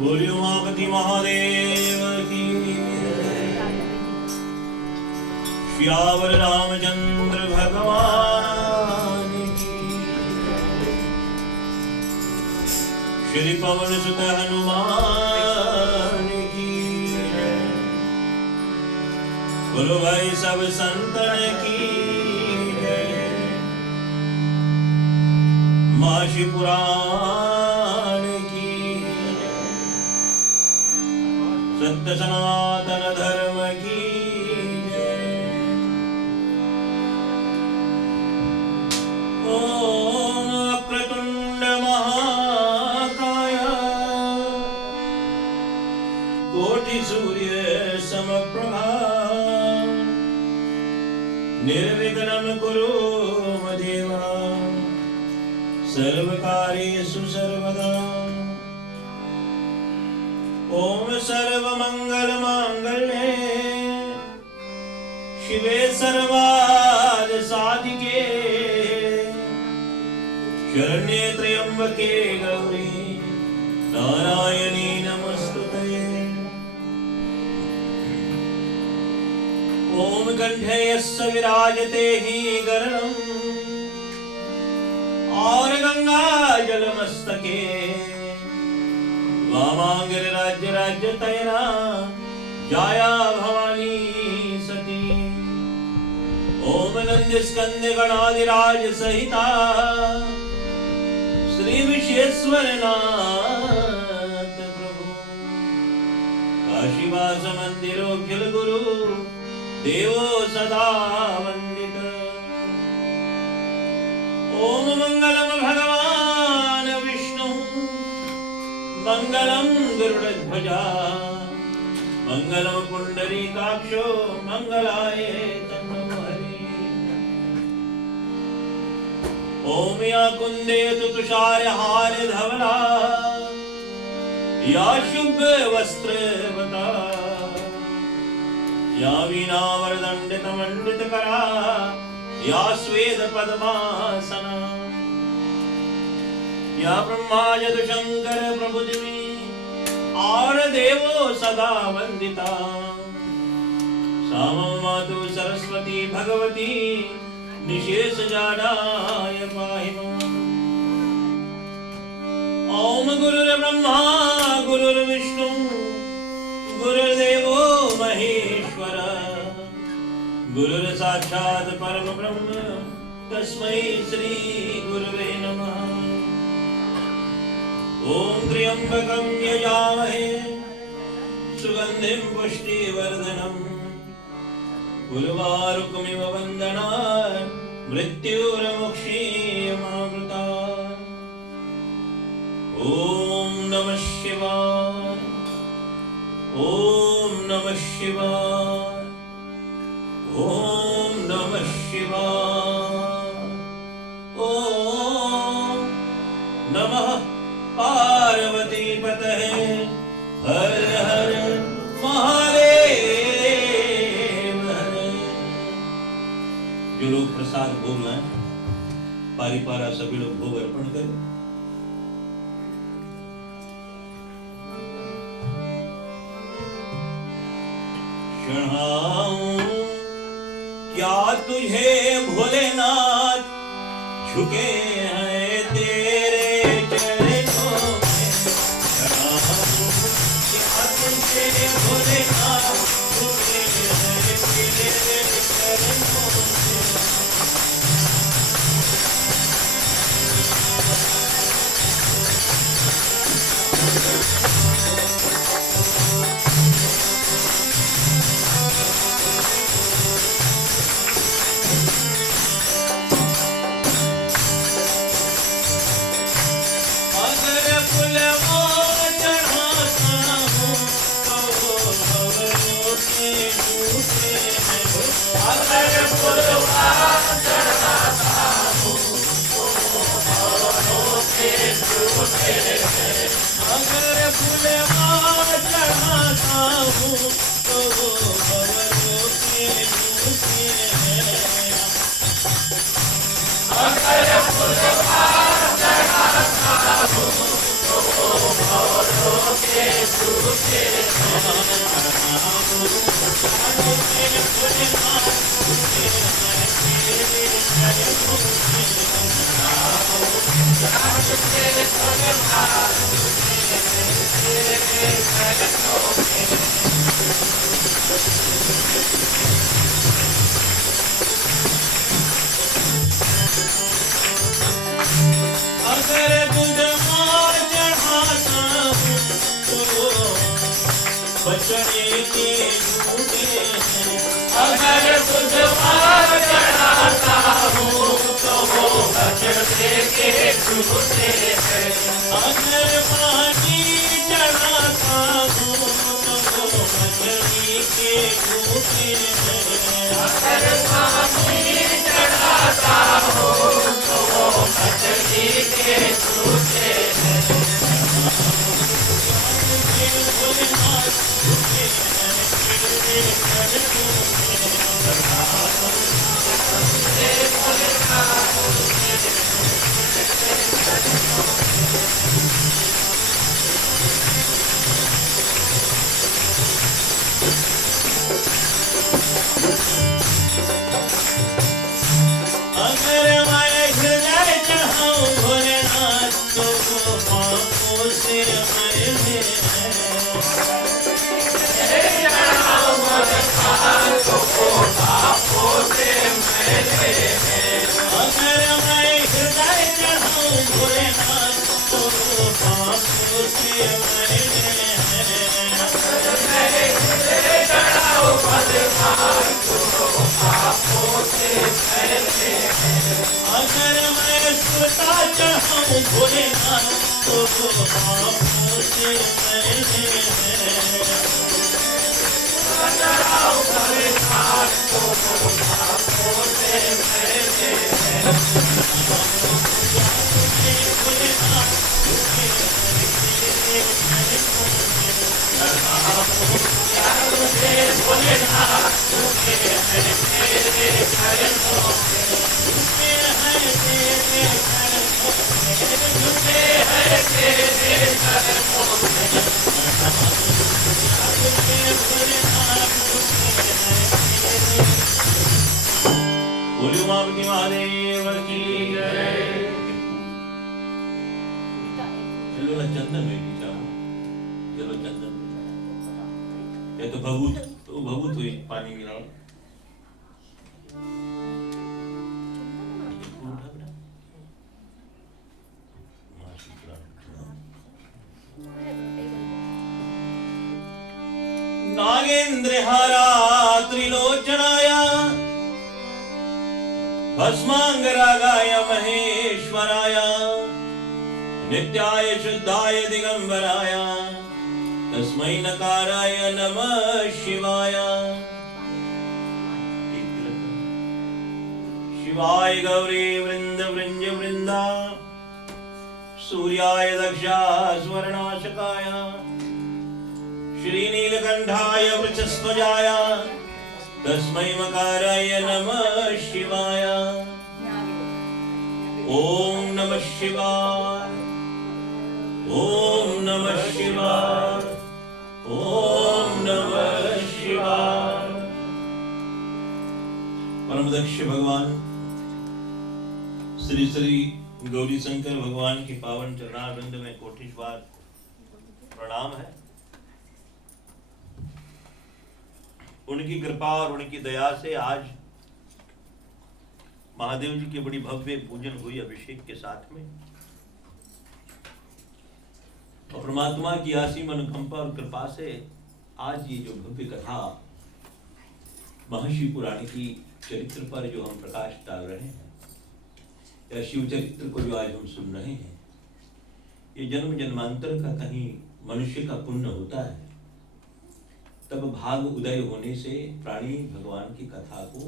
बोलिए उमापति महादेव की। श्यावर रामचंद्र भगवान की। श्री पवन सुत हनुमान की। बोलो भाई सब संतन की जय। माशी पुराण की सत्य सनातन धर्म की जय। ओम वक्रतुंड महाकाय कोटि सूर्य समप्रभा निर्विघ्नं कुरु मदेवा सर्वकार्येषु सर्वदा। ओम सर्वमंगल मांगल्ये शिवे सर्वार्थ साधिके शरण्ये त्र्यंबके गौरी नारायणी नमस्तुते। ओम कंठे यस्य विराजते हि गरुडं और गंगा जल मस्तके वामांगिराज्य राज्य तैना जाया भवानी सती। ओम नंद स्कंद गणाधिराज सहिता श्री विश्वेश्वर नाथ प्रभु काशीवास मंदिरो खिल गुरु देवो सदा वंदित। ओम मंगलम भगवान विष्णु मंगलम गरुड़ध्वजा मंगलम पुंडरीकाक्षो मंगलाय तन्नो हरि। ओम या कुंदे तुषार हार धवला या शुभ वस्त्रवता या वीणा वरदंडित मंडित करा या स्वेद पद्मासना या ब्रह्मा यदु शंकर प्रभुदिवी और देवो सदा वंदिता। सामो मातु सरस्वती भगवती निशेष जाडाय पाहि माम्। ओम गुरुर्ब्रह्मा गुरुर्विष्णु गुरुर्देवो महेश्वर गुरुर साक्षात् परम ब्रह्म तस्मै श्री गुरुवे नमः। ओम त्र्यंबकं यजामहे सुगंधिं पुष्टिवर्धनम् उर्वारुकमिव वन्दनात् मृत्युर्मुक्षीयमामृतात्। ओम नमः शिवाय ओम नमः शिवाय ओम नमः शिवाय। ओम नमः पार्वती पतये हर हर महादेव हरे। जो लोग प्रसाद भोग लाए पारी पारा सभी लोग भोग अर्पण करें। चढ़ाऊं क्या तुझे भोलेनाथ झुके हैं तेरे चरणों में। चढ़ाऊं क्या तुझे भोलेनाथ झुके हैं तेरे चरणों में। अगर दूध मार चढ़ाता हूँ तो बचने के झूठे हैं। अगर बुधवार चढ़ाता हूँ तो वो बचने के झूठे हैं। अगर पानी चढ़ाता हूँ तो वो बचने के झूठे हैं। अगर पानी चढ़ाता हूँ तो वो बचने के झूठे हैं। अगर मैं हृदय चढ़ाऊं भोलेनाथ तो वो पापों से मैले अगर मैं हृदय चढ़ाऊं भोलेनाथ तो वो पापों से मैले अगर मैं सुरता चढ़ाऊं भोलेनाथ तो वो पापों से मैले बोलियो माँ महादेव की जय। चलो ना चंदन बेटी जाओ, चलो चंदन। ये तो भभूत हुई, पानी मिलाओ। नागेन्द्रहारा त्रिलोचनाय भस्मांगरागाय महेश्वराय नित्याय शुद्धाय दिगंबराय तस्मै नकाराय नमः शिवाय। शिवाय गौरी वृंद वृंज वृंदा सूर्याय दक्षा स्वर्णाशकाय श्रीनीलकंठाय वृषस्वजाय तस्मै मकाराय नमः शिवाय। ओम नमः शिवाय, ओम नमः शिवाय, ओम नमः शिवाय। परम दक्ष भगवान श्री श्री गौरी शंकर भगवान की पावन चरणारविंद में कोटिश्वार प्रणाम है। उनकी कृपा और उनकी दया से आज महादेव जी की बड़ी भव्य पूजन हुई अभिषेक के साथ में, और परमात्मा की असीम अनुकंपा और कृपा से आज ये जो भव्य कथा महर्षि पुराण की चरित्र पर जो हम प्रकाश डाल रहे हैं, या शिव चरित्र को जो आज हम सुन रहे हैं, ये जन्म जन्मांतर का कहीं मनुष्य का पुण्य होता है, तब भाग उदय होने से प्राणी भगवान की कथा को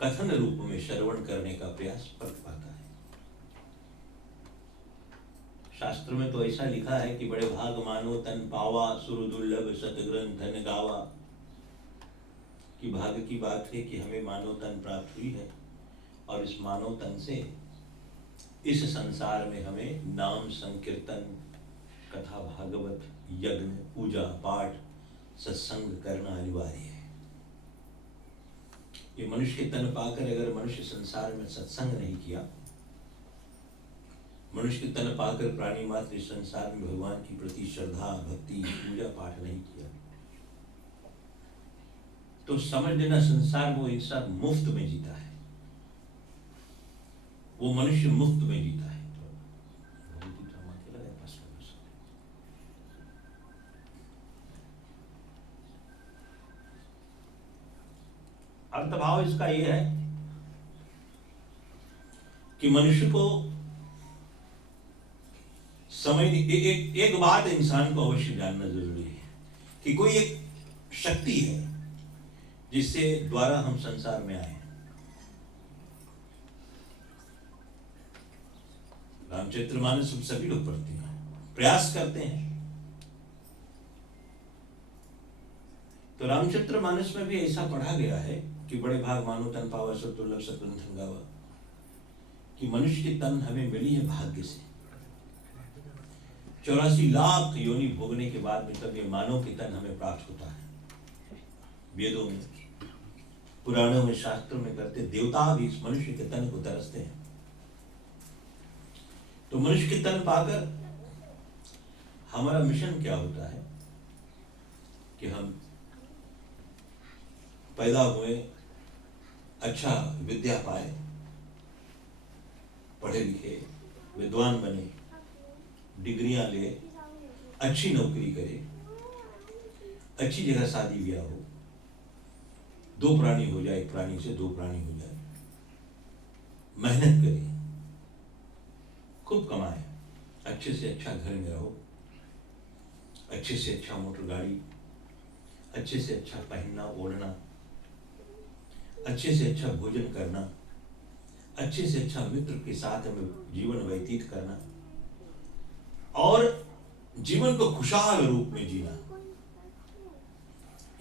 कथन रूप में श्रवण करने का प्रयास कर पाता है। शास्त्र में तो ऐसा लिखा है कि बड़े भाग मानो तन पावा सुर दुर्लभ सतग्रंथ धन गावा, कि भाग की बात है कि हमें मानव तन प्राप्त हुई है, और इस मानव तन से इस संसार में हमें नाम संकीर्तन कथा भागवत यज्ञ पूजा पाठ सत्संग करना अनिवार्य है। ये मनुष्य के तन पाकर अगर मनुष्य संसार में सत्संग नहीं किया, मनुष्य के तन पाकर प्राणी मात्र इस संसार में भगवान की प्रति श्रद्धा भक्ति पूजा पाठ नहीं किया, तो समझ लेना संसार वो इंसान मुफ्त में जीता है, वो मनुष्य मुफ्त में जीता है। अर्थभाव इसका यह है कि मनुष्य को समझ एक बात इंसान को अवश्य जानना जरूरी है कि कोई एक शक्ति है जिससे द्वारा हम संसार में आए। रामचरितमानस हम सभी लोग पढ़ते हैं, प्रयास करते हैं। तो रामचरितमानस में भी ऐसा पढ़ा गया है कि बड़े भाग मानो तन पावा सब दुर्लभ सतग्रंथन गावा, कि मनुष्य की तन हमें मिली है भाग्य से। 84 लाख योनि भोगने के बाद में तब ये मानव की तन हमें प्राप्त होता है। वेदों में पुराणों में शास्त्रों में करते देवता भी इस मनुष्य के तन को तरसते हैं। तो मनुष्य के तन पाकर हमारा मिशन क्या होता है कि हम पैदा हुए, अच्छा विद्या पाए, पढ़े लिखे, विद्वान बने, डिग्रियां ले, अच्छी नौकरी करे, अच्छी जगह शादी ब्याह हो, 2 प्राणी हो जाए, 1 प्राणी से 2 प्राणी हो जाए, मेहनत करे, खूब कमाए, अच्छे से अच्छा घर में रहो, अच्छे से अच्छा मोटर गाड़ी, अच्छे से अच्छा पहनना ओढ़ना, अच्छे से अच्छा भोजन करना, अच्छे से अच्छा मित्र के साथ में जीवन व्यतीत करना और जीवन को खुशहाल रूप में जीना,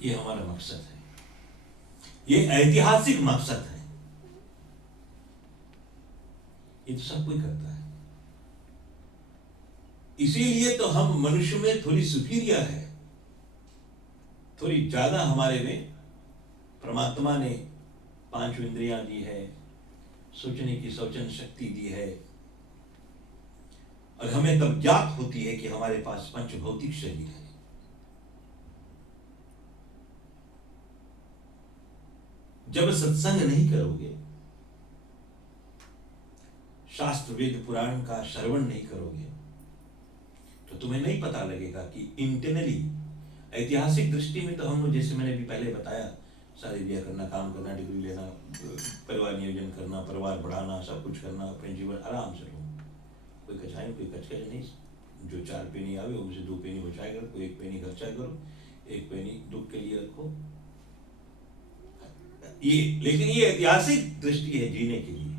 ये हमारा मकसद है। ये ऐतिहासिक मकसद है। ये तो सब कोई करता है। इसीलिए तो हम मनुष्य में थोड़ी सुपीरियर है, थोड़ी ज्यादा हमारे में परमात्मा ने 5 इंद्रियां दी है, सोचने की सोचन शक्ति दी है, और हमें तब ज्ञात होती है कि हमारे पास 5 भौतिक शरीर है। जब सत्संग नहीं करोगे, शास्त्र वेद पुराण का श्रवण नहीं करोगे, तो तुम्हें नहीं पता लगेगा कि इंटरनली ऐतिहासिक दृष्टि में तो हम लोग, जैसे मैंने भी पहले बताया, शादी ब्याह करना, काम करना, डिग्री लेना, परिवार नियोजन करना, परिवार बढ़ाना, सब कुछ करना, अपने जीवन आराम से लो, कोई कचाई कोई कचकच नहीं। जो 4 पेनी आवे उसे 2 पेनी बचाया करो, कोई 1 पेनी खर्चा करो, 1 पेनी दुख के लिए रखो। ये लेकिन ये ऐतिहासिक दृष्टि है जीने के लिए।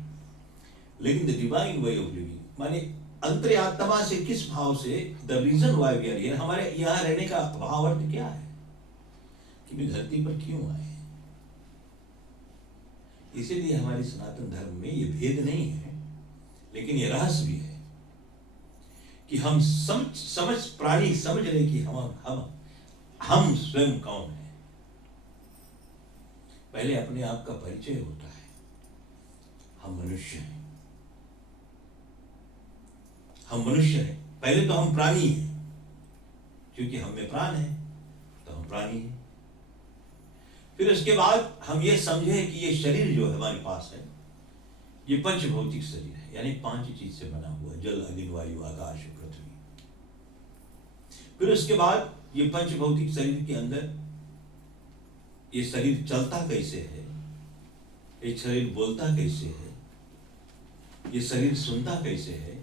लेकिन the divine way of living माने अंतर्यात्मा से, किस भाव से, the reason why we are here, हमारे यहाँ रहने का भाव अर्थ क्या है कि भी धरती पर क्यों आए। इसीलिए हमारी सनातन धर्म में ये भेद नहीं है, लेकिन ये रहस्य भी है कि हम समझ प्राणी समझ रहे कि हम स्वयं कौन है। पहले अपने आप का परिचय होता है, हम मनुष्य हैं, हम मनुष्य हैं। पहले तो हम प्राणी हैं, क्योंकि हम में प्राण है तो हम प्राणी हैं। फिर उसके बाद हम ये समझे कि ये शरीर जो हमारे पास है, ये 5 भौतिक शरीर है, यानी 5 चीज से बना हुआ, जल अग्नि वायु आकाश पृथ्वी। फिर उसके बाद ये 5 भौतिक शरीर के अंदर ये शरीर चलता कैसे है, ये शरीर बोलता कैसे है, ये शरीर सुनता कैसे है,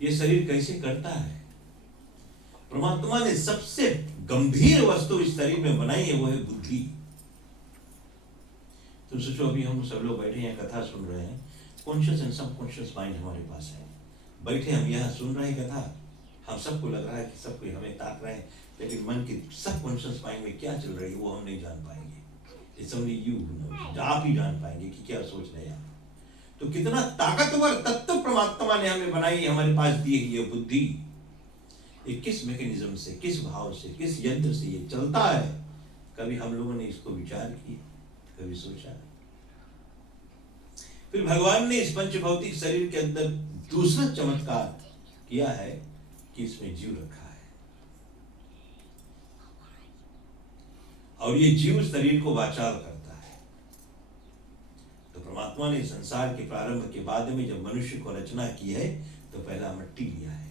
ये शरीर कैसे करता है। परमात्मा ने सबसे गंभीर वस्तु इस शरीर में बनाई है, वो है बुद्धि। तुम सोचो, अभी हम सब लोग बैठे हैं, कथा सुन रहे हैं, कॉन्शियस एंड सबकॉन्शियस माइंड हमारे पास है। बैठे हम यहाँ सुन रहे हैं कथा, हम सबको लग रहा है कि सब कोई हमें ताक रहे हैं, लेकिन मन के सबकॉन्शियस माइंड में क्या चल रही है वो हम नहीं जान पाएंगे। It's only you who nose, आप ही जान पाएंगे कि क्या सोच रहे हैं आप। तो कितना ताकतवर तत्व परमात्मा ने हमें बनाई, हमारे पास दी है ये बुद्धि। ये किस मैकेनिज्म से, किस भाव से, किस यंत्र से ये चलता है, कभी हम लोगों ने इसको विचार किया, कभी सोचा? फिर भगवान ने इस पंच भौतिक शरीर के अंदर दूसरा चमत्कार किया है कि इसमें जीव रखा है, और ये जीव शरीर को वाचाल करता है। तो परमात्मा ने संसार के प्रारंभ के बाद में जब मनुष्य को रचना की है तो पहला मिट्टी लिया है,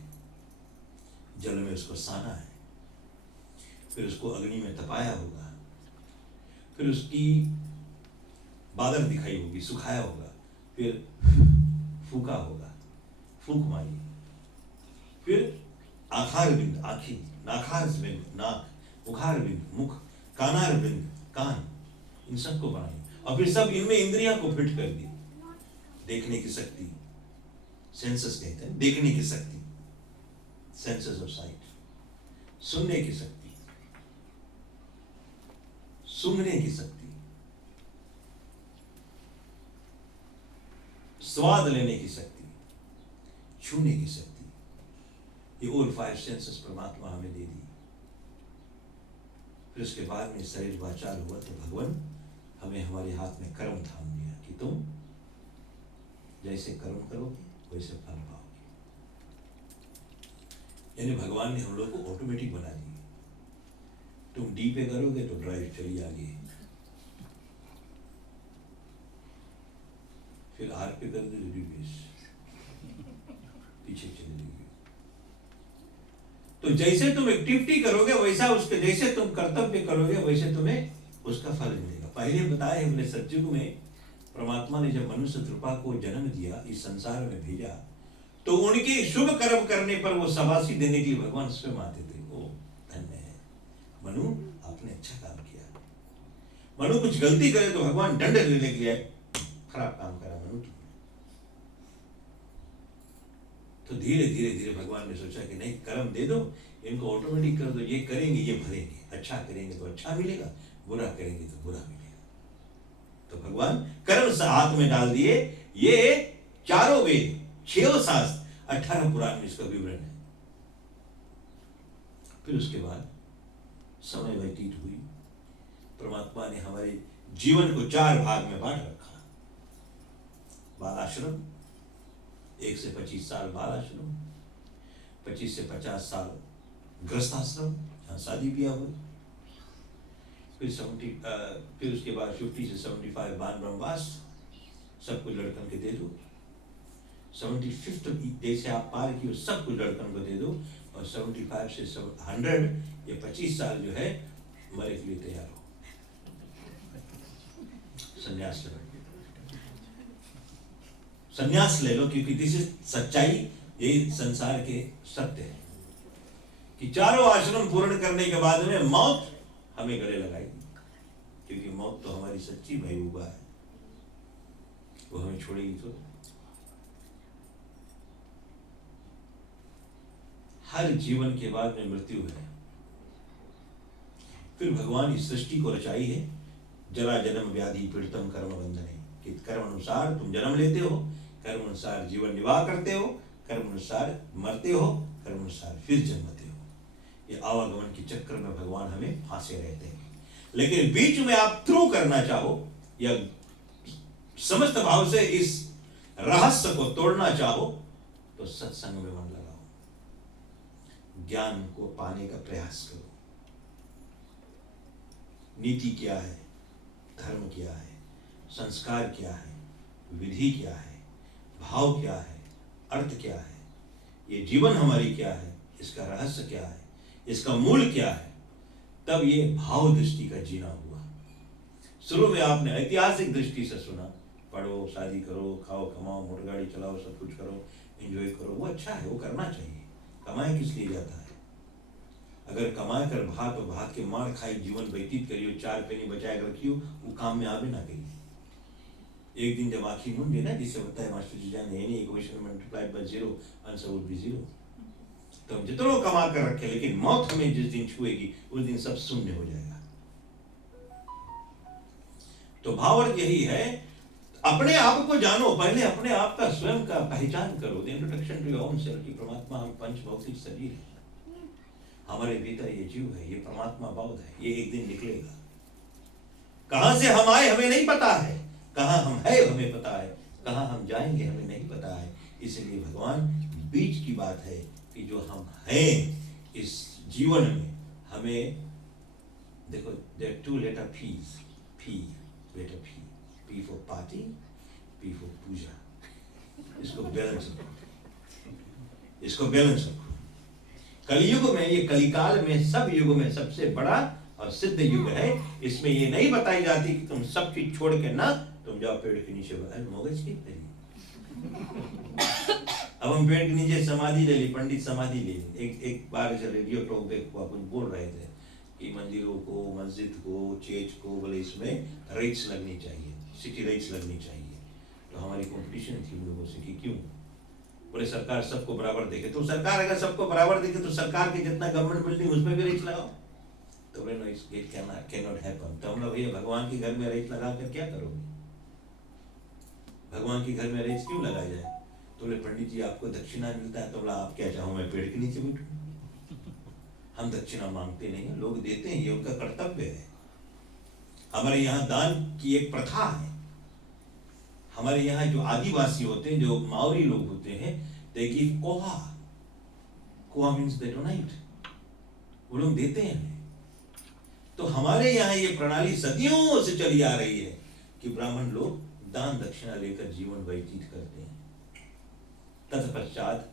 जल में उसको साना है, फिर उसको अग्नि में तपाया होगा, फिर उसकी बादल दिखाई होगी, सुखाया होगा, फिर फूका होगा, फूक मारी, फिर आखार बिंद आंखें, नाखार बिंद नाक, मुखार बिंद मुख, कानार बिंद कान, इन सबको बनाई, और फिर सब इनमें इंद्रियां को फिट कर दी। देखने की शक्ति, सेंसस कहते हैं, देखने की शक्ति, सेंसस ऑफ साइट, सुनने की शक्ति, सूंघने की शक्ति, स्वाद लेने की शक्ति, छूने की शक्ति, ये ऑल 5 सेंसेस परमात्मा हमें दे दी। फिर उसके बाद में शरीर वाचाल हुआ तो भगवान हमें हमारे हाथ में कर्म थाम दिया कि तुम जैसे कर्म करोगे वैसे फल पाओगे। यानी भगवान ने हम लोग को ऑटोमेटिक बना दी, तुम डी पे करोगे तो ड्राइव चली आगे, फिर आर पे कर दो रिवर्स, पीछे चले जाएगी। तो जैसे तुम एक्टिविटी करोगे वैसा उसके, जैसे तुम कर्तव्य करोगे वैसे तुम्हें उसका फल मिलेगा। पहले बताए हमने सत्युग में परमात्मा ने जब मनुष्य कृपा को जन्म दिया, इस संसार में भेजा, तो उनके शुभ कर्म करने पर वो शाबाशी देने के लिए भगवान स्वयं आते थे। ओ धन्य है मनु, आपने अच्छा काम किया। मनु कुछ गलती करे तो भगवान दंड लेने के लिए, खराब काम करा मनु तुमने। तो धीरे धीरे धीरे भगवान ने सोचा कि नहीं, कर्म दे दो इनको, ऑटोमेटिक कर दो, ये करेंगे ये भरेंगे, अच्छा करेंगे तो अच्छा मिलेगा, बुरा करेंगे तो बुरा मिलेगा। तो भगवान कर्म से हाथ में डाल दिए। ये चारों वेद, 6 शास्त्र, 18 पुराण में इसका विवरण है। फिर उसके बाद समय व्यतीत हुई, परमात्मा ने हमारे जीवन को 4 भाग में बांट रखा। बालाश्रम, 1 से 25 साल बालाश्रम, 25 से 50 साल गृहस्थाश्रम जहाँ शादी ब्याह हुई, फिर उसके बाद 50 से 75 बान ब्रह्मवास, सब कुछ लड़कन के दे दो। 75th जैसे आप पार की सब कुछ लड़कन को दे दो, और 75 से 100 ये 25 साल जो है मरे के लिए तैयार हो, संन्यास ले लो, संन्यास ले लो, क्योंकि दिस इज सच्चाई, यही संसार के सत्य है कि चारों आश्रम पूर्ण करने के बाद में मौत हमें गले लगाएगी, क्योंकि मौत तो हमारी सच्ची महबूबा है, वो हमें छोड़ेगी तो। हर जीवन के बाद में मृत्यु है। फिर भगवान इस सृष्टि को रचाई है, जरा जन्म व्याधि पीड़ितम कर्म बंधने, कि कर्म अनुसार तुम जन्म लेते हो, कर्म अनुसार जीवन निर्वाह करते हो, कर्म अनुसार मरते हो, कर्म अनुसार फिर जन्मते हो। ये आवागमन के चक्र में भगवान हमें फांसे रहते हैं। लेकिन बीच में आप थ्रू करना चाहो या समस्त भाव से इस रहस्य को तोड़ना चाहो तो सत्संग में मन लगाओ, ज्ञान को पाने का प्रयास करो। नीति क्या है, धर्म क्या है, संस्कार क्या है, विधि क्या है, भाव क्या है, अर्थ क्या है, ये जीवन हमारी क्या है, इसका रहस्य क्या है, इसका मूल क्या है, तब ये भाव दृष्टि का जीना हुआ। शुरू में आपने ऐतिहासिक दृष्टि से सुना, पढ़ो, शादी करो, खाओ, कमाओ, मोटरगाड़ी चलाओ, सब कुछ करो, एंजॉय करो, वो अच्छा है, वो करना चाहिए। कमाए किस लिए जाता है? अगर कमा कर भात और भात के मार खाई जीवन व्यतीत करियो, 4 पैनी बचाए रखियो, वो काम में आवे ना करिए। एक दिन जब आखिर मूंगे ना, जिसे होता है मास्टर जी जान, any equation multiplied by 0 answer would be 0। तो हम जितना कमा कर रखे, लेकिन मौत हमें जिस दिन छुएगी उस दिन सब शून्य हो जाएगा। तो भावार्थ यही है, अपने आप को जानो, पहले अपने आप का स्वयं का पहचान करो। The introduction to your own self, कि परमात्मा हम पंच भौतिक शरीर है, हमारे भीतर ये जीव है, ये परमात्मा बौद्ध है, ये एक दिन निकलेगा। कहां से हम आए हमें नहीं पता है, कहां हम है हमें पता है, कहां हम जाएंगे हमें नहीं पता है। इसलिए भगवान बीच की बात है कि जो हम हैं इस जीवन में, हमें देखो there two letter P's, P letter P, P for party, P for Puja. इसको बैलेंस रखो, इसको बैलेंस रखो। कलयुग में, ये कलिकाल में सब युग में सबसे बड़ा और सिद्ध युग है। इसमें ये नहीं बताई जाती कि तुम सब चीज छोड़ के ना तुम जाओ पेड़ के नीचे, मगज की अब हम पेड़ के नीचे समाधि ले ली, पंडित समाधि ले ली। एक बार रेडियो टॉक पे कुछ बोल रहे थे कि मंदिरों को, मस्जिद को, चर्च को बोले इसमें रेट्स लगनी चाहिए, सिटी रेट्स लगनी चाहिए। तो हमारी कंपटीशन थी उन लोगों से कि क्यों, बोले सरकार सबको बराबर देखे। तो सरकार अगर सबको बराबर देखे तो सरकार के जितना गवर्नमेंट बिल्डिंग उसमें भी रेट्स लगाओ। तो बोले no, it can not happen. तो हम लोग भैया भगवान के घर में रेट्स लगा कर क्या करोगे, भगवान के घर में रेट्स क्यों लगाया जाए? तो बोले पंडित जी आपको दक्षिणा मिलता है। तो बोला आप क्या चाहो मैं पेड़ के नीचे बैठूं? हम दक्षिणा मांगते नहीं, लोग देते हैं, ये उनका कर्तव्य है। हमारे यहाँ दान की एक प्रथा है। हमारे यहाँ जो आदिवासी होते हैं, जो मावरी लोग होते हैं, they give कोहा। कोहा मीन्स they donate, वो लोग देते हैं। तो हमारे यहाँ ये प्रणाली सदियों से चली आ रही है कि ब्राह्मण लोग दान दक्षिणा लेकर जीवन व्यतीत करते हैं। तत्पश्चात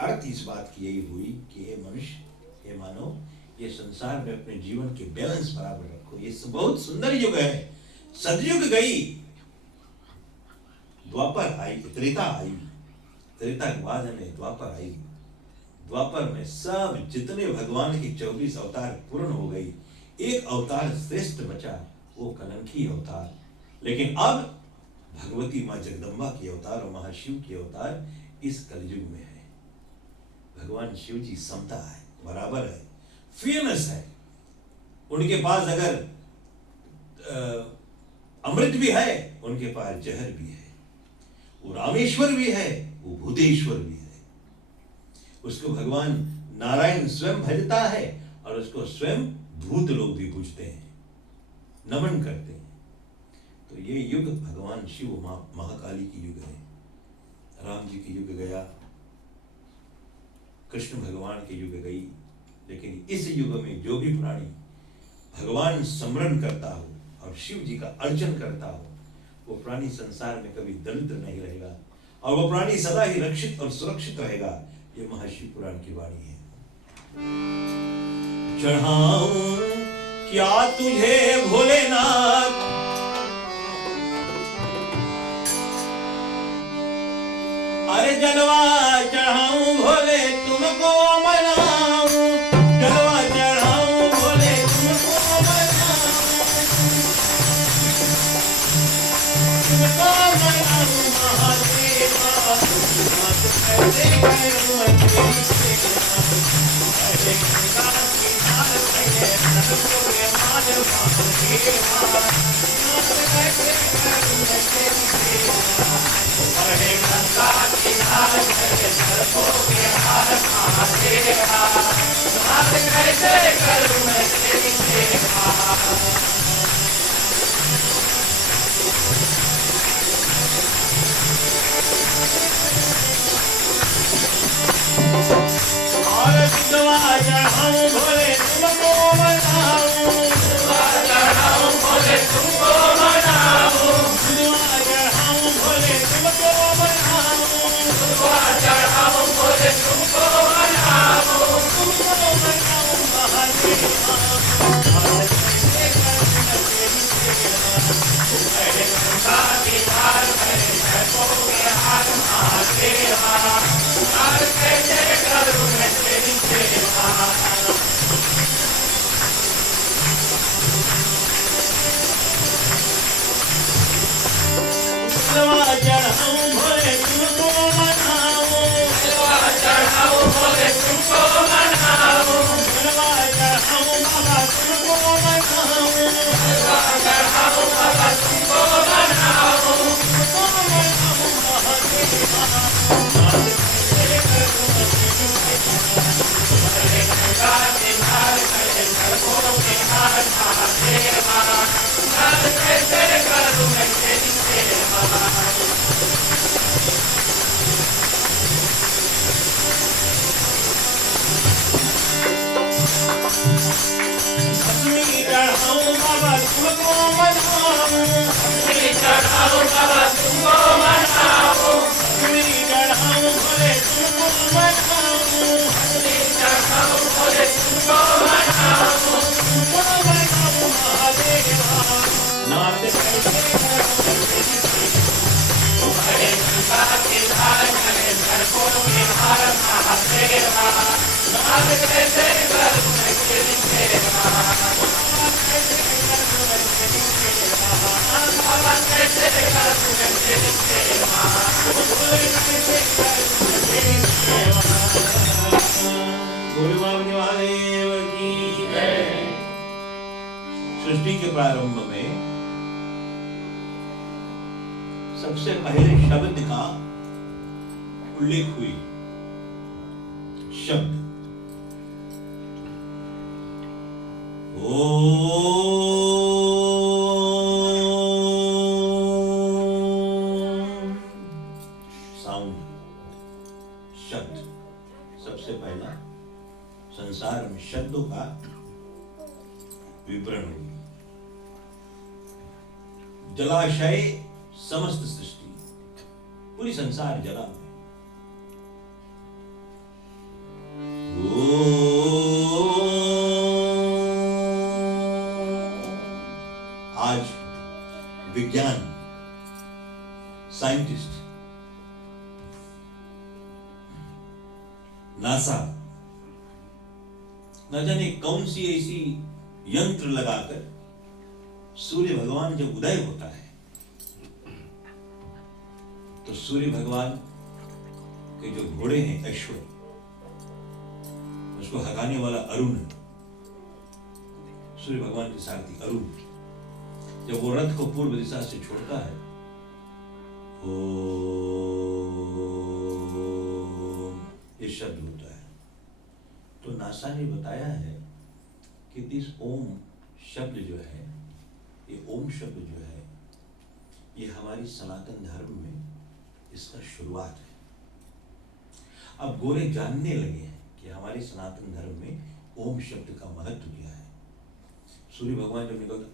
अर्थ इस बात की यही हुई कि हे मनुष्य, हे मानव, ये संसार में अपने जीवन के बैलेंस बराबर रखो। ये बहुत सुंदर युग है। सतयुग गई, द्वापर आई, त्रेता आई, त्रेता के बाद हमें द्वापर आई। द्वापर में सब जितने भगवान की 24 अवतार पूर्ण हो गई, एक अवतार श्रेष्ठ बचा, वो कलंकी अवतार। लेकिन अब भगवती माँ जगदम्बा की अवतार और महाशिव की अवतार इस कलयुग में है। भगवान शिव जी समता है, बराबर है, फेयरनेस है। उनके पास अगर अमृत भी है, उनके पास जहर भी है। वो रामेश्वर भी है, वो भूतेश्वर भी है। उसको भगवान नारायण स्वयं भजता है और उसको स्वयं भूत लोग भी पूजते हैं, नमन करते हैं। तो ये युग भगवान शिव महाकाली की युग है। राम जी की युग गया, कृष्ण भगवान की युग गई। लेकिन इस युग में जो भी प्राणी भगवान स्मरण करता हो और शिव जी का अर्चन करता हो, वो प्राणी संसार में कभी दरिद्र नहीं रहेगा और वो प्राणी सदा ही रक्षित और सुरक्षित रहेगा। ये महाशिव पुराण की वाणी है। चढ़ाऊं क्या तुझे भोलेनाथ, अरे जलवा चढ़ाऊं भोले तुमको मनाऊं, जलवा चढ़ाऊं भोले तुमको मनाऊं, तुमको मनाऊं महादेवा, मत कैसे करूं अरे गंगा किनारे पे सबको रे माधव महादेवा, मत कैसे करूं अरे गंगा किनारे पे सबको रे माधव महादेवा, मत कैसे करूं मैं तेरी सेवा। और विधवा चढ़ाऊं भोले तुमको मनाऊं, विधवा चढ़ाऊं भोले तुमको मनाऊं, विधवा चढ़ाऊं भोले तुमको मनाऊं, विधवा चढ़ाऊं भोले तुमको मनाऊं, तुमको मनाऊं महादेवा, मत कैसे करूं तेरी सेवा। अरे गंगा किनारे पे सबको रे हाथ महादेवा, मत कैसे करूं मैं तेरी सेवा। जलवा चढ़ाऊं भोले तुमको मनाऊं, जलवा चढ़ाऊं भोले तुमको मनाऊं, जलवा चढ़ाऊं बाबा तुमको मनाऊं, जलवा चढ़ाऊं बाबा तुमको मनाऊं, तुमको मनाऊं महादेवा, मत कैसे करूं तेरी सेवा। अरे गंगा चढ़ाऊं बाबा तुमको मनाऊं, अंजलि चढ़ाऊं बाबा तुमको मनाऊं, अंजलि चढ़ाऊं भोले तुमको मनाऊं, अंजलि चढ़ाऊं भोले तुमको मनाऊं, तुमको मनाऊं महादेवा, नाथ बड़े गंगा के धार चले सर्पों के हार महादेवा, नाग कैसे गर्भ में गिर सेवा, बाबा कैसे गर्भ में गिर सेवा, गुरु महादेव की जय। सृष्टि के प्रारंभ में सबसे पहले शब्द का उल्लेख हुई। शब्द साउंड, शब्द सबसे पहला संसार में शब्दों का विवरण हुई। जलाशय समस्त सृष्टि, पूरी संसार जला में। आज विज्ञान, साइंटिस्ट, नासा न जाने कौन सी ऐसी यंत्र लगाकर सूर्य भगवान जब उदय होता है तो सूर्य भगवान के जो घोड़े हैं अश्व, उसको हगाने वाला अरुण, सूर्य भगवान के सारथी अरुण, जब वो रथ को पूर्व दिशा से छोड़ता है, ओम, ये शब्द होता है। तो नासा ने बताया है कि दिस ओम शब्द जो है, ये ओम शब्द जो है, ये हमारी सनातन धर्म में इसका शुरुआत है। अब गोरे जानने लगे हैं कि हमारे सनातन धर्म में ओम शब्द का महत्व क्या है। सूर्य भगवान जब निकलते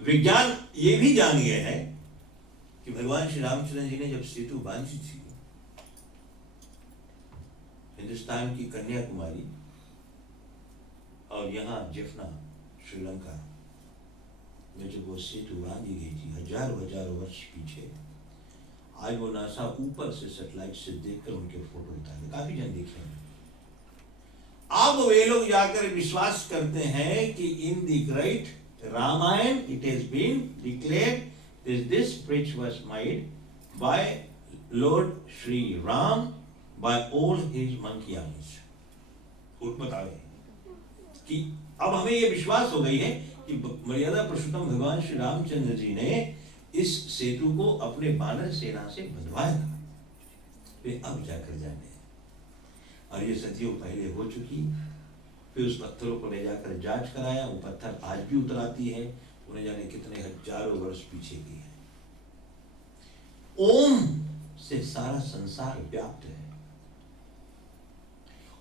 विज्ञान ये भी जान गया है कि भगवान श्री रामचंद्र जी ने जब सेतु बांधी थी हिंदुस्तान की कन्याकुमारी और यहाँ जफना श्रीलंका में जब वो सेतु बांधी गई थी हजारों वर्ष पीछे, आज वो नासा ऊपर से सैटेलाइट से देखकर उनके फोटो उतारे, काफी जन देखे हैं। अब वे लोग जाकर विश्वास करते हैं कि in the great Ramayana it has been declared this bridge was made by Lord Shri Ram by all his monkey armies। बतावे कि अब हमें यह विश्वास हो गई है कि मर्यादा पुरुषोत्तम भगवान श्री रामचंद्र जी ने इस सेतु को अपने बानर सेना से बंधवाया था। वे अब जाकर जाने, और ये सदियों पहले हो चुकी। फिर उस पत्थरों को ले जाकर जांच कराया, वो पत्थर आज भी उतराती है, उन्हें जाने कितने हजारों वर्ष पीछे की है। ओम से सारा संसार व्याप्त है,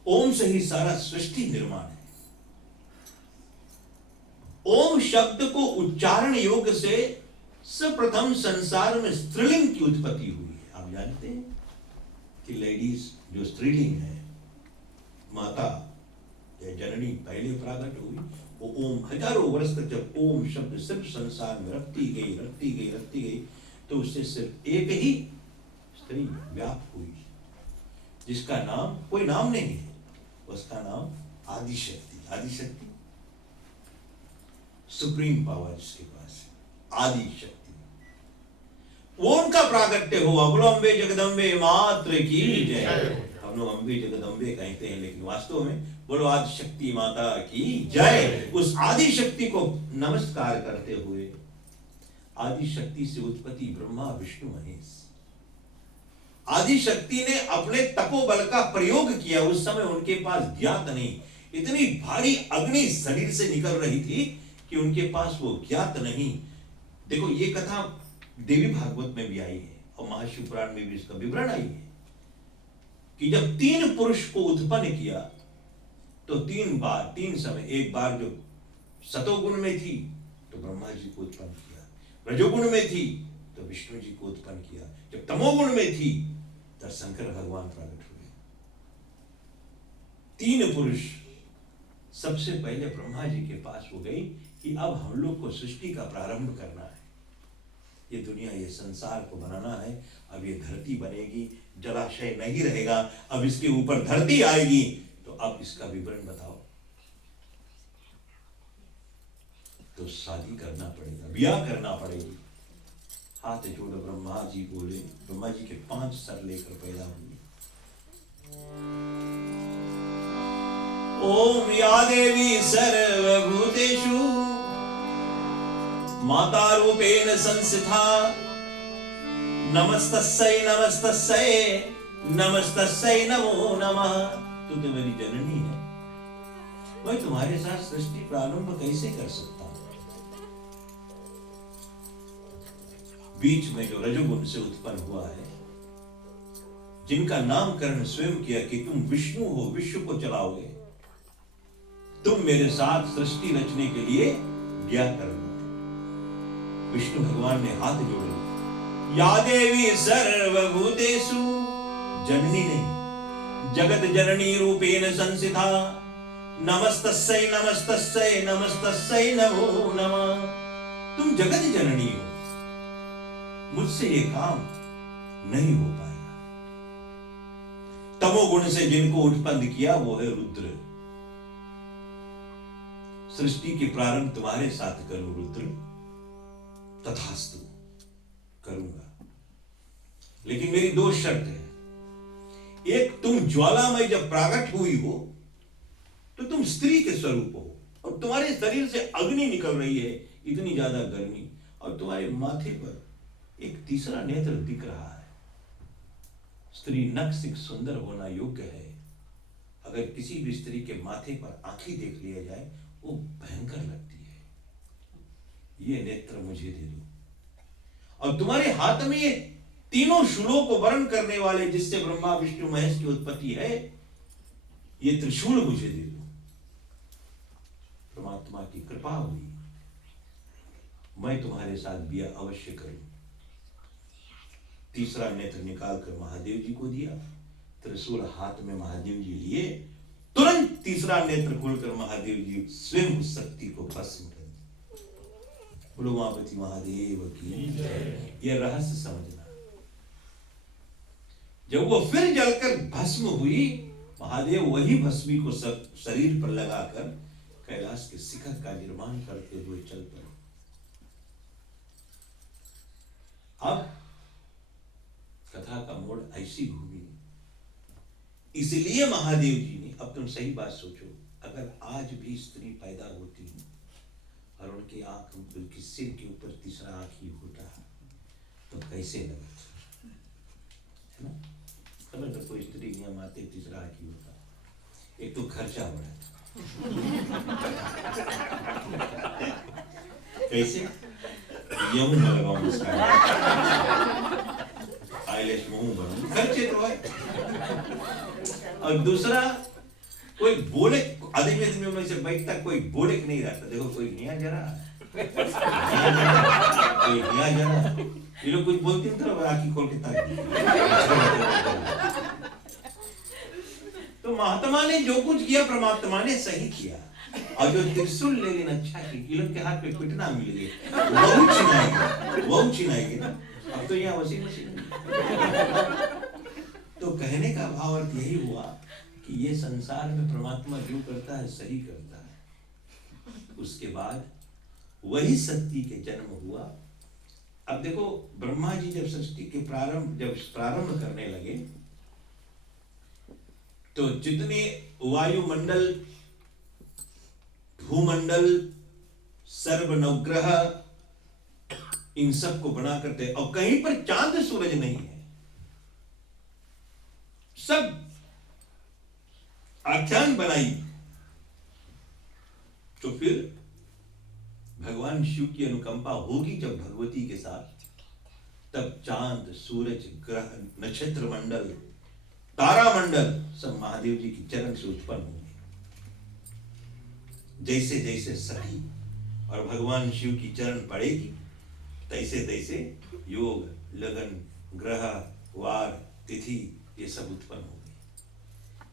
ओम से ही सारा सृष्टि निर्माण है। ओम शब्द को उच्चारण योग से सर्वप्रथम संसार में स्त्रीलिंग की उत्पत्ति हुई है। आप जानते हैं कि लेडीज जो स्त्रीलिंग है, माता या जननी पहले प्राकट हुई, वो ओम हजारों वर्ष तक जब ओम शब्द सिर्फ संसार में रखती गई तो उससे सिर्फ एक ही स्त्री व्याप्त हुई, जिसका नाम कोई नाम नहीं है, उसका नाम आदिशक्ति। आदिशक्ति सुप्रीम पावर जिसके पास है, आदिशक्ति। वो उनका प्राकट्य हुआ। बोलो अम्बे जगदम्बे मात्र की जय। हम लोग अम्बे जगदम्बे कहते हैं, लेकिन वास्तव में बोलो आदिशक्ति माता की जय। उस आदिशक्ति को नमस्कार करते हुए, आदिशक्ति से उत्पत्ति ब्रह्मा विष्णु महेश, आदिशक्ति ने अपने तपोबल का प्रयोग किया। उस समय उनके पास ज्ञात नहीं, इतनी भारी अग्नि शरीर से निकल रही थी कि उनके पास वो ज्ञात नहीं। देखो ये कथा देवी भागवत में भी आई है और महाशिव पुराण में भी इसका विवरण आई है कि जब 3 पुरुष को उत्पन्न किया तो 3 बार 3 समय, एक बार जो सतोगुण में थी तो ब्रह्मा जी को उत्पन्न किया, रजोगुण में थी तो विष्णु जी को उत्पन्न किया, जब तमोगुण में थी तब शंकर भगवान प्रकट हुए। 3 पुरुष सबसे पहले ब्रह्मा जी के पास हो गई कि अब हम लोग को सृष्टि का प्रारंभ करना है, ये दुनिया, ये संसार को बनाना है, अब ये धरती बनेगी, जलाशय नहीं रहेगा, अब इसके ऊपर धरती आएगी, तो अब इसका विवरण बताओ। तो शादी करना पड़ेगा, ब्याह करना पड़ेगी। हाथ जोड़ ब्रह्मा जी बोले, ब्रह्मा जी के 5 सर लेकर पैदा हुए। ओम या देवी सर्वभूतेषु माता रूपेण संस्थिता नमस्तस्यै नमस्तस्यै नमस्तस्यै नमो नमः। तू तो मेरी जननी है, मैं तुम्हारे साथ सृष्टि प्रारंभ कैसे कर सकता हूं? बीच में जो रजोगुण से उत्पन्न हुआ है, जिनका नामकरण स्वयं किया कि तुम विष्णु हो, विश्व को चलाओगे, तुम मेरे साथ सृष्टि रचने के लिए ब्याह कर लो। विष्णु भगवान ने हाथ जोड़े, या देवी सर्वभूतेषु, जननी नहीं, जगत जननी रूपेण संस्थिता नमस्तस्यै नमस्तस्यै नमस्तस्यै नमो नमः। तुम जगत जननी हो, मुझसे ये काम नहीं हो पाएगा। तमोगुण से जिनको उत्पन्न किया वो है रुद्र। सृष्टि के प्रारंभ तुम्हारे साथ करूं रुद्र, तथास्तु, करूंगा, लेकिन मेरी 2 शर्त है। एक, तुम ज्वालामय जब प्राकट हुई हो तो तुम स्त्री के स्वरूप हो, और तुम्हारे शरीर से अग्नि निकल रही है, इतनी ज्यादा गर्मी, और तुम्हारे माथे पर एक तीसरा नेत्र दिख रहा है। स्त्री नक्सिक सुंदर होना योग्य है। अगर किसी भी स्त्री के माथे पर आंखें देख लिया जाए वो भयंकर लगती है। ये नेत्र मुझे दे दो, और तुम्हारे हाथ में ये तीनों शूलों को वर्ण करने वाले, जिससे ब्रह्मा विष्णु महेश की उत्पत्ति है, ये त्रिशूल मुझे दे दो। परमात्मा की कृपा हुई, मैं तुम्हारे साथ ब्याह अवश्य करूं। तीसरा नेत्र निकालकर महादेव जी को दिया, त्रिशूल हाथ में महादेव जी लिए, तुरंत तीसरा नेत्र खोलकर महादेव जी स्वयं उस शक्ति को भस्म कर दिया। बोलो उमापति महादेव की जय। यह रहस्य समझना। जब वो फिर जलकर भस्म हुई, महादेव वही भस्मी को शरीर पर लगाकर कैलाश के शिखर का निर्माण करते हुए चल पड़े। अब कथा का मोड़ ऐसी घूमी, इसलिए महादेव जी ने, अब तुम सही बात सोचो, अगर आज भी स्त्री पैदा होती और उनकी आंख, उनके सिर के ऊपर तीसरा आंख ही होता तो कैसे लगता, है ना? खबर तो कोई स्त्री नियम आते तीसरा आंख ही होता, एक तो खर्चा बढ़ा कैसे यमुन में लगाऊं इसका आईलेश मुंह बनूं, खर्चे तो है। और दूसरा, कोई बोले, आदमी में से बैठता, कोई बोले नहीं रहता। देखो कोई हिया जरा, कोई हिया जरा, ये लोग कुछ बोलते हैं तो आंखी खोल के ताकि। तो महात्मा ने जो कुछ किया परमात्मा ने सही किया, और जो त्रिशूल ले लेना अच्छा की, ये लोग के हाथ पे पिटना मिल गया, वह चिनाएगी ना। अब तो यहाँ वसीम मशीन। तो कहने का भाव अर्थ यही हुआ कि ये संसार में परमात्मा जो करता है सही करता है। उसके बाद वही शक्ति के जन्म हुआ। अब देखो, ब्रह्मा जी जब सृष्टि के प्रारंभ करने लगे तो जितने वायुमंडल, भूमंडल, सर्व नवग्रह, इन सब को बना करते, और कहीं पर चांद सूरज नहीं है, सब आख्यान बनाई। तो फिर भगवान शिव की अनुकंपा होगी जब भगवती के साथ, तब चांद, सूरज, ग्रह, नक्षत्र मंडल, तारा मंडल सब महादेव जी की चरण से उत्पन्न होंगे। जैसे जैसे सती और भगवान शिव की चरण पड़ेगी, तैसे तैसे योग, लगन, ग्रह, वार, तिथि ये सब उत्पन्न होंगे।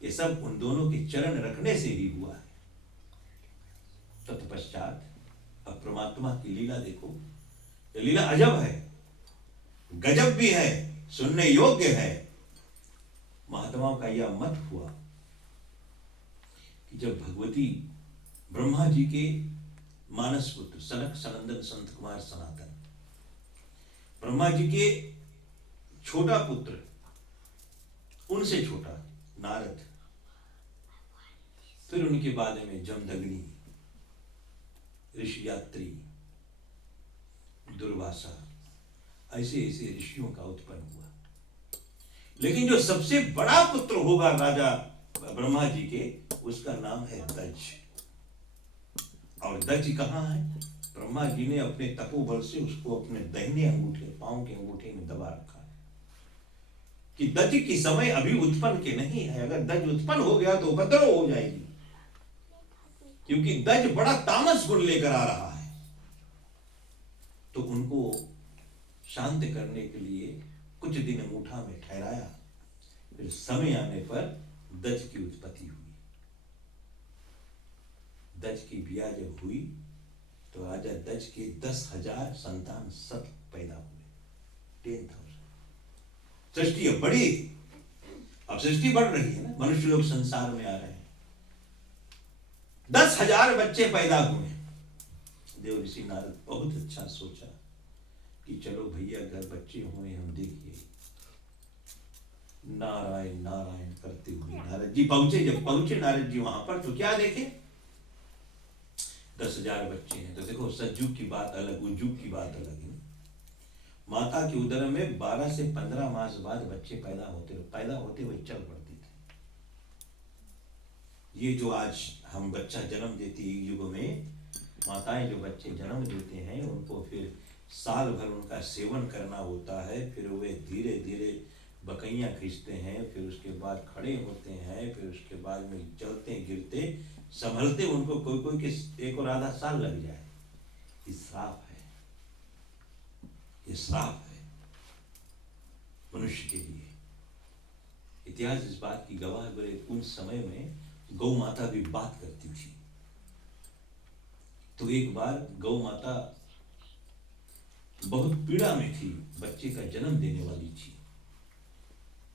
ये सब उन दोनों के चरण रखने से ही हुआ है। तत्पश्चात अब परमात्मा की लीला देखो, ये लीला अजब है, गजब भी है, सुनने योग्य है। महात्माओं का यह मत हुआ कि जब भगवती ब्रह्मा जी के मानस पुत्र सनक सनंदन संत कुमार सनातन, ब्रह्मा जी के छोटा पुत्र, उनसे छोटा नारद, फिर उनके बाद में जमदग्नि, ऋषियात्री, दुर्वासा, ऐसे ऐसे ऋषियों का उत्पन्न हुआ। लेकिन जो सबसे बड़ा पुत्र होगा राजा ब्रह्मा जी के, उसका नाम है दज। और दज कहाँ है? ब्रह्मा जी ने अपने तपोबल से उसको अपने दाहिने अंगूठे, पांव के अंगूठे में दबा रखा है कि दज की समय अभी उत्पन्न के नहीं है। अगर दज उत्पन्न हो गया तो उपद्रव हो जाएगी, क्योंकि दज बड़ा तामस गुण लेकर आ रहा है। तो उनको शांत करने के लिए कुछ दिन अंगूठा में ठहराया। फिर समय आने पर दज की उत्पत्ति हुई। दज की बिया जब हुई तो राजा दज के 10,000 संतान सब पैदा हुए। 10,000। सृष्टि अब बढ़ी, अब सृष्टि बढ़ रही है ना, मनुष्य लोग संसार में आ रहे हैं। 10,000 बच्चे पैदा हुए। देव ऋषि नारद बहुत अच्छा सोचा कि चलो भैया घर बच्चे हुए, हम देखिए नारायण नारायण करते हुए नारद जी पहुंचे। जब पहुंचे नारद जी वहां पर, तो क्या देखे? 10,000 बच्चे हैं। तो देखो, सज्जुग की बात अलग, उज्जुग की बात अलग है। माता के उदर में 12 से 15 मास बाद बच्चे पैदा होते हुए चल पड़ते थे। ये जो आज हम बच्चा जन्म देती युग में माताएं जो बच्चे जन्म देते हैं, उनको फिर साल भर उनका सेवन करना होता है। फिर वे धीरे धीरे बकैयां खींचते हैं, फिर उसके बाद खड़े होते हैं, फिर उसके बाद में चलते गिरते संभलते उनको कोई कोई के 1 और आधा साल लग जाए। ये श्राप है, ये श्राप है मनुष्य के लिए। इतिहास इस बात की गवाह है। उन समय में गौ माता भी बात करती थी। तो एक बार गौ माता बहुत पीड़ा में थी, बच्चे का जन्म देने वाली थी।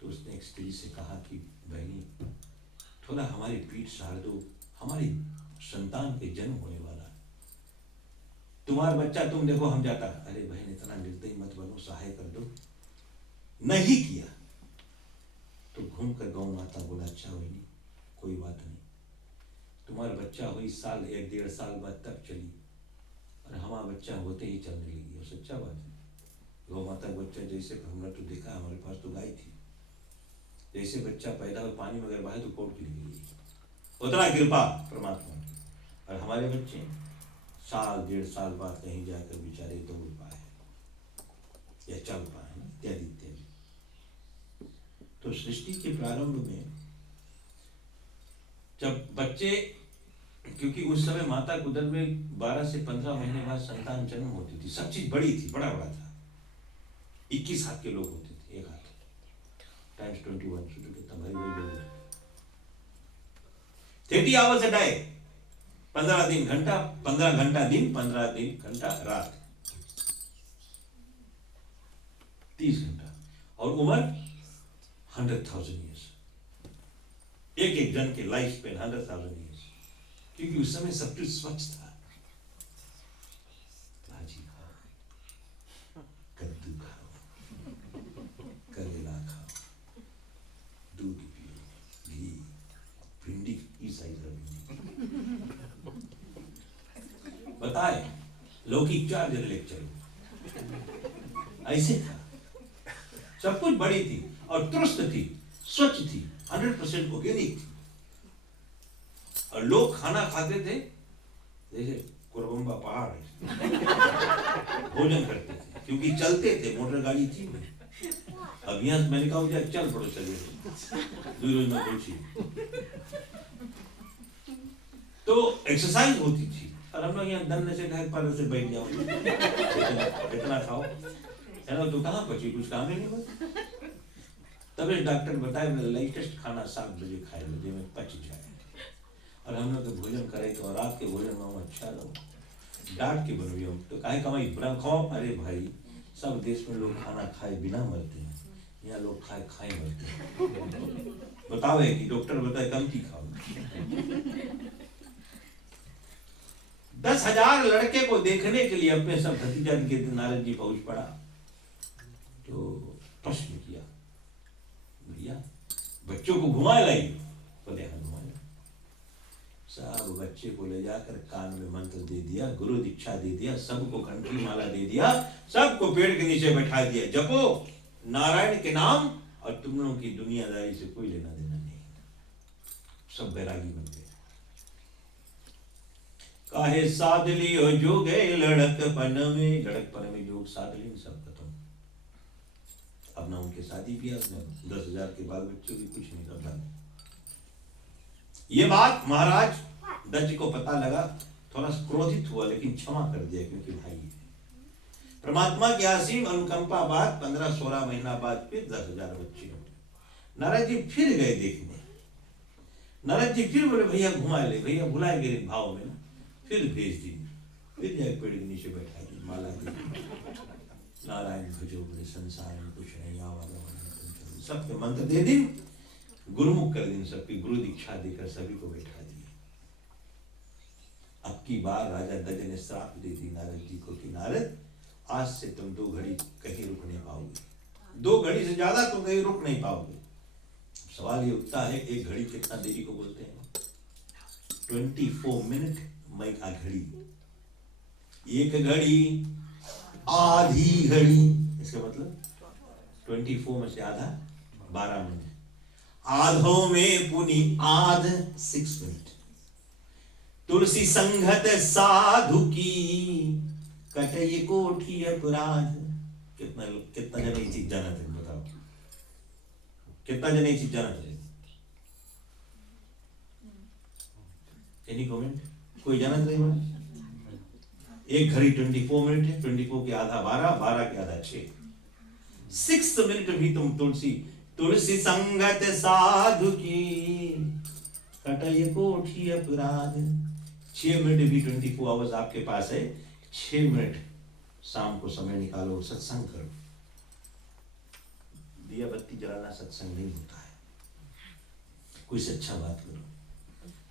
तो उसने एक स्त्री से कहा कि बहनी, थोड़ा हमारी पीठ सहार दो, हमारी संतान के जन्म होने वाला है, तुम्हारा बच्चा तुम देखो हम जाता। अरे बहन, इतना निर्दयी मत बनो, सहाय कर दो। नहीं किया। तो घूमकर गौ माता बोला, अच्छा बहनी कोई बात नहीं, तुम्हारा बच्चा हुई साल 1-1.5 साल बाद तक चली, और हमारा बच्चा होते ही चलने लगी। और सच्चा बात है, गौ माता बच्चा जैसे हमने तो देखा, हमारे पास तो गाय थी, जैसे बच्चा पैदा हो पानी में अगर बहे तो कोट के निकली। उतना कृपा परमात्मा की। और हमारे बच्चे 1-1.5 साल बाद कहीं जाकर बेचारे दौड़ पाए या चल पाए ना, इत्यादि इत्यादि। तो सृष्टि के प्रारंभ में जब बच्चे, क्योंकि उस समय माता के उदर में 12 से 15 महीने बाद संतान जन्म होती थी, सब चीज बड़ी थी, बड़ा बड़ा था। 21 हाथ के लोग होते थे, 1 हाथ टाइम्स 21, सोचो कितना भारी भारी लोग। 30 आवर्स अ डे, 15 दिन घंटा, 15 घंटा दिन, 15 दिन घंटा रात, 30 घंटा। और उम्र 100,000 ईयर्स। एक जन के लाइफ स्पेन 100,000 ईयर्स। क्योंकि उस समय सब कुछ स्वच्छ था। भाजी खाओ, कद्दू खाओ, करेला खाओ, दूध पियो, घी, भिंडी की साइज बताए, लौकी 4 जन लेक्चर, ऐसे था। सब कुछ बड़ी थी और तुरस्त थी, स्वच्छ थी, 100% ऑर्गेनिक थी। और लोग खाना खाते थे जैसे कोरबम्बा पहाड़ भोजन करते थे। क्योंकि चलते थे, मोटर गाड़ी थी नहीं। अब यहाँ मैंने कहा मुझे चल पड़ो चलिए, 2 रोज में पहुंची। तो एक्सरसाइज होती थी। और हम लोग यहाँ दन्ने से ढक पर से बैठ जाओ, इतना खाओ है ना, तो कहाँ पची, कुछ काम ही नहीं होता। तब डॉक्टर बताए लेटेस्ट खाना 7 बजे खाए, बजे में पच जाए। और हम लोग भोजन करे तो रात के भोजन में अच्छा रहो, डांट के बनवी हम तो काहे कमाई बुरा खाओ। अरे भाई सब देश में लोग खाना खाए बिना मरते हैं, यहाँ लोग खाए खाए मरते हैं। बताओ है कि डॉक्टर बताए कम की खाओ। 10,000 लड़के को देखने के लिए अपने सब भतीजा के नारद जी पहुंच पड़ा। तो प्रश्न किया, भैया बच्चों को घुमा लाई, बोले हाँ घुमा। सब बच्चे को ले जाकर कान में मंत्र दे दिया, गुरु दीक्षा दे दिया, सबको कंठी माला दे दिया, सबको पेड़ के नीचे बैठा दिया, जपो नारायण के नाम और तुम लोगों की दुनियादारी से कोई लेना देना नहीं। सब बैरागी बन गए। काहे साध लियो जोगे लड़कपन में, लड़कपन में जोग साध ली, सब खत्म। अब ना उनके शादी किया, 10,000 के बाल बच्चों की कुछ नहीं करता। ये बात महाराज दत्त को पता लगा, थोड़ा क्रोधित हुआ लेकिन क्षमा कर दिया, क्योंकि भाई परमात्मा की असीम अनुकंपा बाद 15-16 महीना बाद फिर 10,000 बच्चे हो। नारद जी फिर गए देखने। नारद जी फिर बोले भैया घुमा ले, भैया भुलाए गए भाव में ना, फिर भेज दी, फिर जाए पेड़ के नीचे बैठा दी, माला दी, नारायण भजो बड़े संसार में कुछ नहीं आवाज, सबके मंत्र दे दी, गुरुमुख कर दी, सबकी गुरु दीक्षा देकर सभी को बैठा दिए। अब की बार राजा दज ने श्राप दे दी नारद जी को कि नारद आज से तुम 2 घड़ी कहीं रुक नहीं पाओगे, 2 घड़ी से ज्यादा तुम कहीं रुक नहीं पाओगे। सवाल ये उठता है 1 घड़ी कितना देरी को बोलते हैं? 24 मिनट मैं का घड़ी, 1 घड़ी आधी घड़ी, इसका मतलब 24 में से आधा 12 मिनट, आधों में पुनि आध 6 मिनट। तुलसी संगत साधु की कटई कोठी अपराध। कितना जन ये चीज जाना थे, बताओ कितना जन ये चीज जाना थे? Any comment? कोई जाना थे? 1 घड़ी 24 मिनट है, 24 के आधा 12, 12 के आधा 6, 6 मिनट भी तुम तुलसी संगत साधु की कटई कोठी अपराध। 6 मिनट भी 24 आवर्स आपके पास है, 6 मिनट शाम को समय निकालो, सत्संग करो। दिया बत्ती जलाना सत्संग नहीं होता है। कोई से अच्छा बात करो,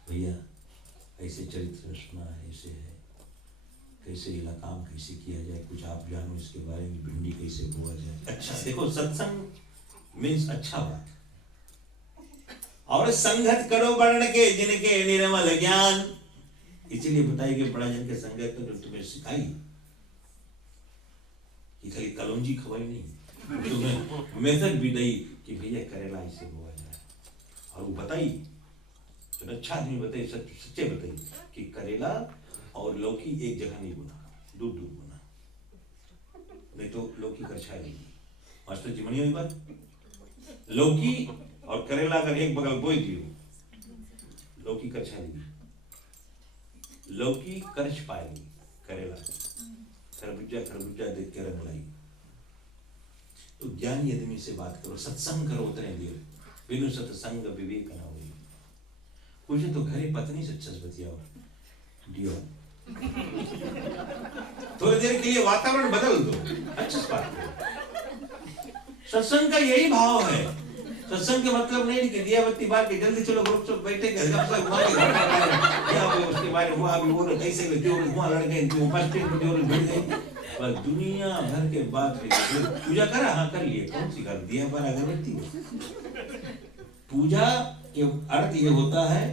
भैया ऐसे चरित्र सुना है, ऐसे है, कैसे ये काम कैसे किया जाए, कुछ आप जानो इसके बारे में, भिंडी कैसे बोआ जाए। अच्छा देखो, सत्संग मीन्स अच्छा बात। और संगत करो वर्ण के जिनके निर्मल ज्ञान, इसीलिए बताई कि बड़ा जन के संगत तो तुम्हें सिखाई कि खाली कलौंजी खवाई नहीं, तुम्हें मेथड भी दी कि भैया करेला ऐसे बोआ जाए। और वो बताई तो अच्छा आदमी बताई, सच्चे बताई कि करेला और लौकी एक जगह नहीं बोना, दूर दूर बोना, नहीं तो लौकी करछाएगी। मास्टर जी मनी हुई बात, लौकी और करेला अगर एक बगल बोई दियो, लौकी करछाएगी, लौकी करछ पाएगी, करेला खरबूजा देख के रंग लाएगी। तो ज्ञानी आदमी से बात करो, सत्संग करो उतने देर, बिनु सत्संग विवेक न होई। कुछ तो घरे पत्नी से अच्छा बतियाओ दियो, थोड़ी देर के लिए वातावरण बदल दो, अच्छी बात करो। सत्संग का यही भाव है। सत्संग का मतलब नहीं कि दिया बत्ती बार के जल्दी चलो ग्रुप से बैठे के उसके बारे में अभी वो कैसे हुआ लड़के फर्स्ट टाइम भिड़ गए, बस दुनिया भर के बात। पूजा करा, हाँ कर लिए, कौन सी कर दिया पर अगरबत्ती। पूजा के अर्थ ये होता है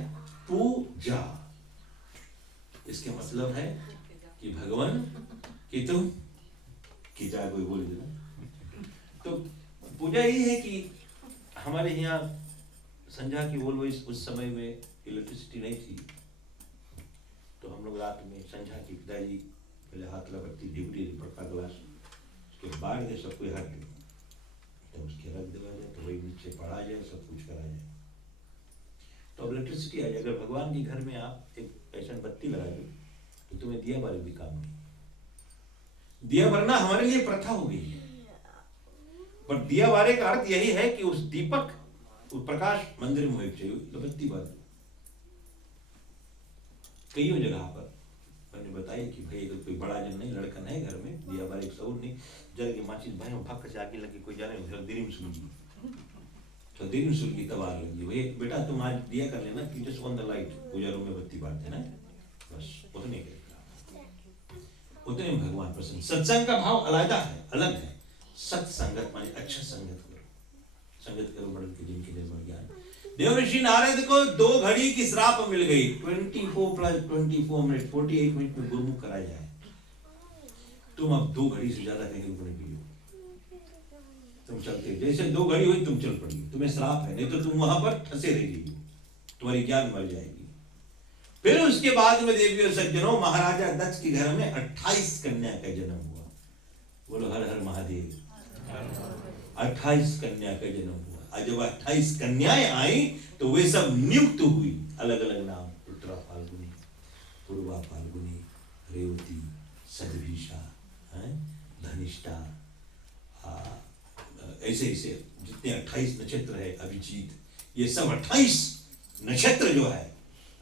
पूजा, इसके मतलब है कि भगवान कि तुम कि चाहे कोई बोल देना। तो पूजा यही है कि हमारे यहाँ संध्या की बोल उस समय में इलेक्ट्रिसिटी नहीं थी, तो हम लोग रात में संध्या की पिताजी पहले हाथ लगाती डिबरी बड़का ग्लास उसके बाढ़ दे सब कोई हट दे, तो उसके रख देवा जाए, तो वही नीचे पड़ा जाए, सब कुछ करा जाए, तो अब इलेक्ट्रिसिटी आ जाए। अगर भगवान के घर में आप एक ऐसा बत्ती लगा दो तो तुम्हें दिया बारे भी काम नहीं। दिया भरना हमारे लिए प्रथा हो गई है, पर दिया बारे का अर्थ यही है कि उस दीपक, उस प्रकाश मंदिर में होना चाहिए, तो बत्ती बार कई जगह पर मैंने बताया कि भाई अगर कोई बड़ा जन नहीं, लड़का नहीं घर में, दिया बार एक सौर नहीं, जल की माचिस भाई भक्क से आगे लगी, कोई जाने देरी में सुन ली, तो देरी में सुन ली, तब आग लगी, भाई बेटा तुम आज दिया कर लेना, कि just on the light, puja room में बत्ती बांट देना, बस उतने के उतने में भगवान प्रसन्न। सत्संग का भाव अलग है, अलग है। सत्संगत माने अच्छा संगत करो, संगत करो बड़े के जिनके निर्मल ज्ञान। देव ऋषि नारद को 2 घड़ी की श्राप मिल गई, 24 + 24 मिनट 48 मिनट में गुरुमुख करा जाए। तुम अब 2 घड़ी से ज्यादा कहीं रुक नहीं पियो, तुम चलते जैसे 2 घड़ी हुई तुम चल पड़ी, तुम्हें श्राप है, नहीं तो तुम वहां पर फंसे रहिए, तुम्हारी ज्ञान मर जाएगी। फिर उसके बाद में देवियों सज्जनों, महाराजा दक्ष के घर में 28 कन्या का जन्म हुआ। बोलो हर हर महादेव। 28 कन्या का जन्म हुआ, और जब 28 कन्याएं आई तो वे सब नियुक्त हुई, अलग अलग नाम, उत्तरा फाल्गुनी, पूर्वा फाल्गुनी, रेवती, सदभिषा, धनिष्ठा, ऐसे ऐसे जितने 28 नक्षत्र है, अभिजीत, ये सब 28 नक्षत्र जो है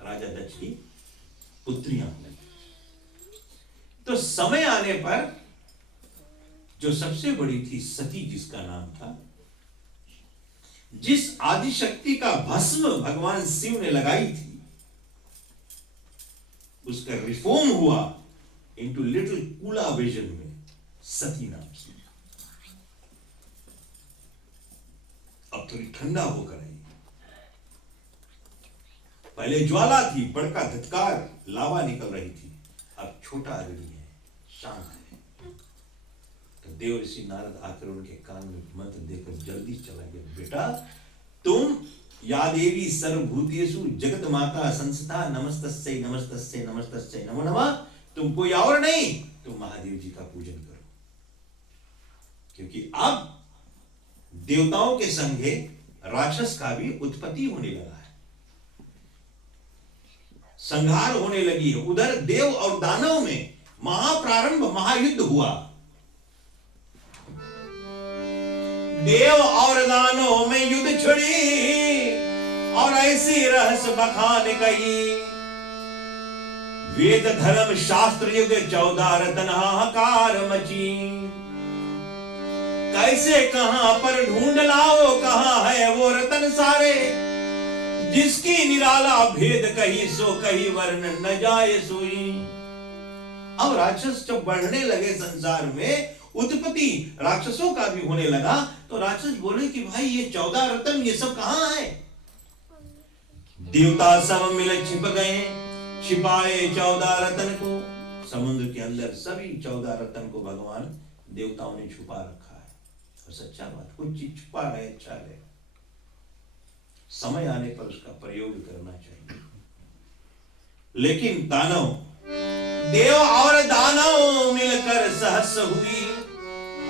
राजा दक्ष की पुत्रियां बनी। तो समय आने पर जो सबसे बड़ी थी सती, जिसका नाम था, जिस आदिशक्ति का भस्म भगवान शिव ने लगाई थी, उसका रिफॉर्म हुआ इनटू लिटिल कूला विजन में सती नाम से। अब थोड़ी ठंडा होकर आई, पहले ज्वाला थी, बड़का धत्कार लावा निकल रही थी, अब छोटा अग्नि है, शांत है। तो देव ऋषि नारद आकर उनके कान में मंत्र देकर जल्दी चला गया, बेटा तुम या देवी सर्वभूतेषु जगत माता संस्था नमस्तस्यै नमस्तस्यै नमस्तस्यै नमो नमः, तुम कोई और नहीं, तुम महादेव जी का पूजन करो, क्योंकि अब देवताओं के संगे राक्षस का भी उत्पत्ति होने लगा है, संहार होने लगी है। उधर देव और दानव में महाप्रारंभ, महायुद्ध हुआ। देव और दानव में युद्ध छिड़ी, और ऐसी रहस्य बखान कही, वेद धर्म शास्त्र युग 14 रतन हाहाकार मची। कैसे कहां पर ढूंढ लाओ, कहां है वो रतन सारे, जिसकी निराला भेद कही सो कही वर्ण न जाए सोई। अब राक्षस जब बढ़ने लगे संसार में, उत्पत्ति राक्षसों का भी होने लगा, तो राक्षस बोले कि भाई ये 14 रत्न ये सब कहां है। देवता सब मिले छिप गए, छिपाए 14 रत्न को, समुद्र के अंदर सभी 14 रत्न को भगवान देवताओं ने छुपा रखा है। और सच्चा बात, कुछ चीज छुपा रहे अच्छा है, समय आने पर उसका प्रयोग करना चाहिए। लेकिन दानव, देव और दानव मिलकर सहस हुई,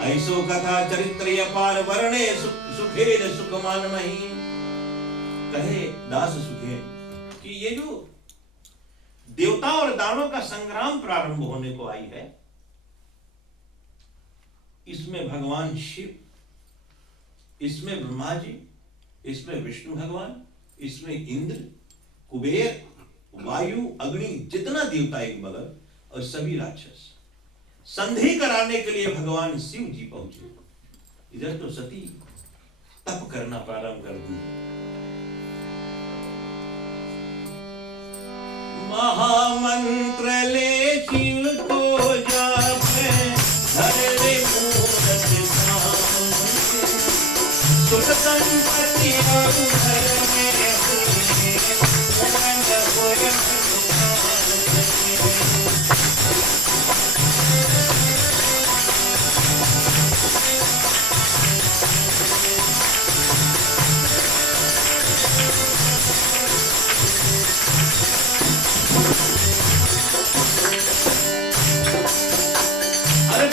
ऐसो कथा चरित्र अपार वर्णे सुखेर सुखमान मही। कहे दास सुखेर कि ये जो देवता और दानव का संग्राम प्रारंभ होने को आई है, इसमें भगवान शिव, इसमें ब्रह्मा जी, इसमें विष्णु भगवान, इसमें इंद्र, कुबेर, वायु, अग्नि, जितना देवता एक बगल, और सभी राक्षस संधि कराने के लिए भगवान शिव जी पहुंचे। इधर तो सती तप करना प्रारंभ कर दी। महामंत्र ले शिव को जापे, धरे मूरत सामने, सुख संपत्ति और घर में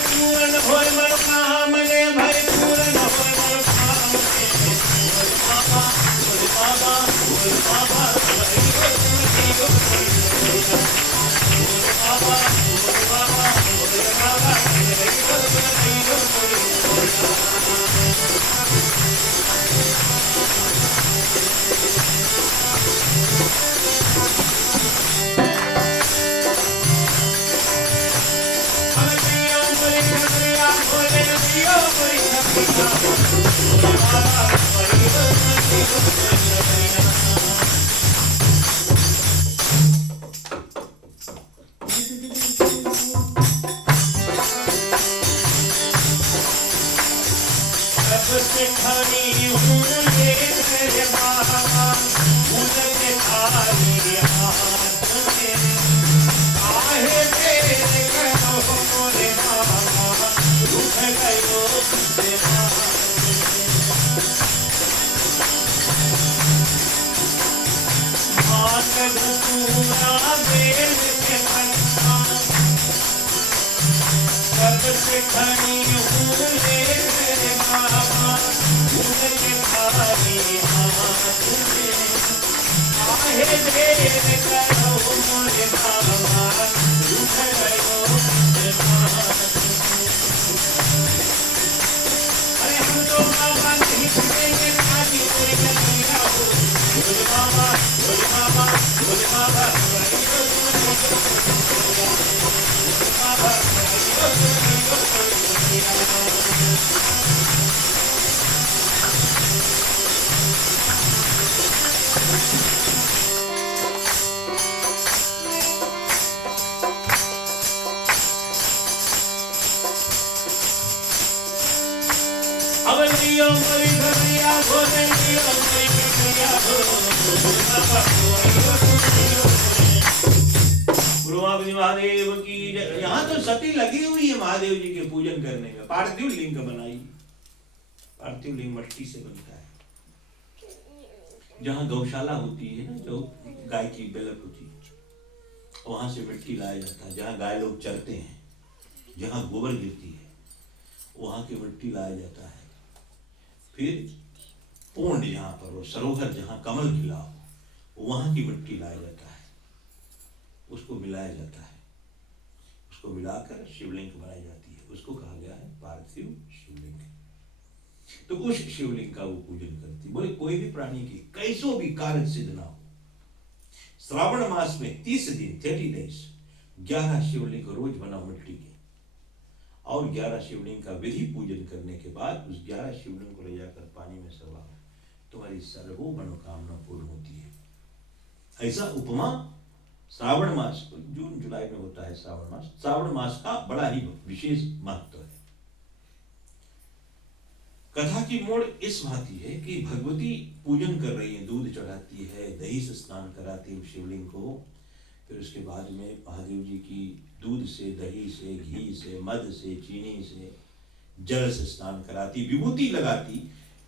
पूर्ण हो होय मनोकामने भय पूर्ण होय मनोकामने बोल बाबा बोल बाबा बोल बाबा हरि बोल बाबा बोल बाबा बोल बाबा हरि महादेव की जय। यहाँ तो सती लगी हुई है महादेव जी के पूजन करने में। पार्थिव लिंग बनाई, पार्थिव लिंग मिट्टी से बनता है। जहाँ गौशाला होती है ना, जो गाय की बेलक होती है, वहां से मिट्टी लाया जाता है। जहाँ गाय लोग चरते हैं, जहाँ गोबर गिरती है, वहां की मिट्टी लाया जाता है। फिर पोंड जहाँ पर वो सरोवर जहाँ कमल खिला हो, वहां की मिट्टी लाया जाता है, उसको मिलाया जाता है, उसको मिलाकर शिवलिंग बनाई जाती है। उसको कहा गया है पार्थिव शिवलिंग। तो उस शिवलिंग का वो पूजन करती। बोले कोई भी प्राणी की कैसो भी कार्य सिद्ध ना हो, श्रावण मास में 30 दिन 30 डेज 11 शिवलिंग रोज बनाओ मिट्टी के, और 11 शिवलिंग का विधि पूजन करने के बाद उस 11 शिवलिंग को ले जाकर पानी में सवाओ, तुम्हारी सर्वो मनोकामना पूर्ण होती है। ऐसा उपमा श्रावण मास, जून जुलाई में होता है श्रावण मास। श्रावण मास का बड़ा ही विशेष महत्व है। कथा की मोड़ इस भांति है कि भगवती पूजन कर रही है, दूध चढ़ाती है, दही से स्नान कराती है शिवलिंग को। फिर उसके बाद में महादेव जी की दूध से, दही से, घी से, मध से, चीनी से, जल से स्नान कराती, विभूति लगाती,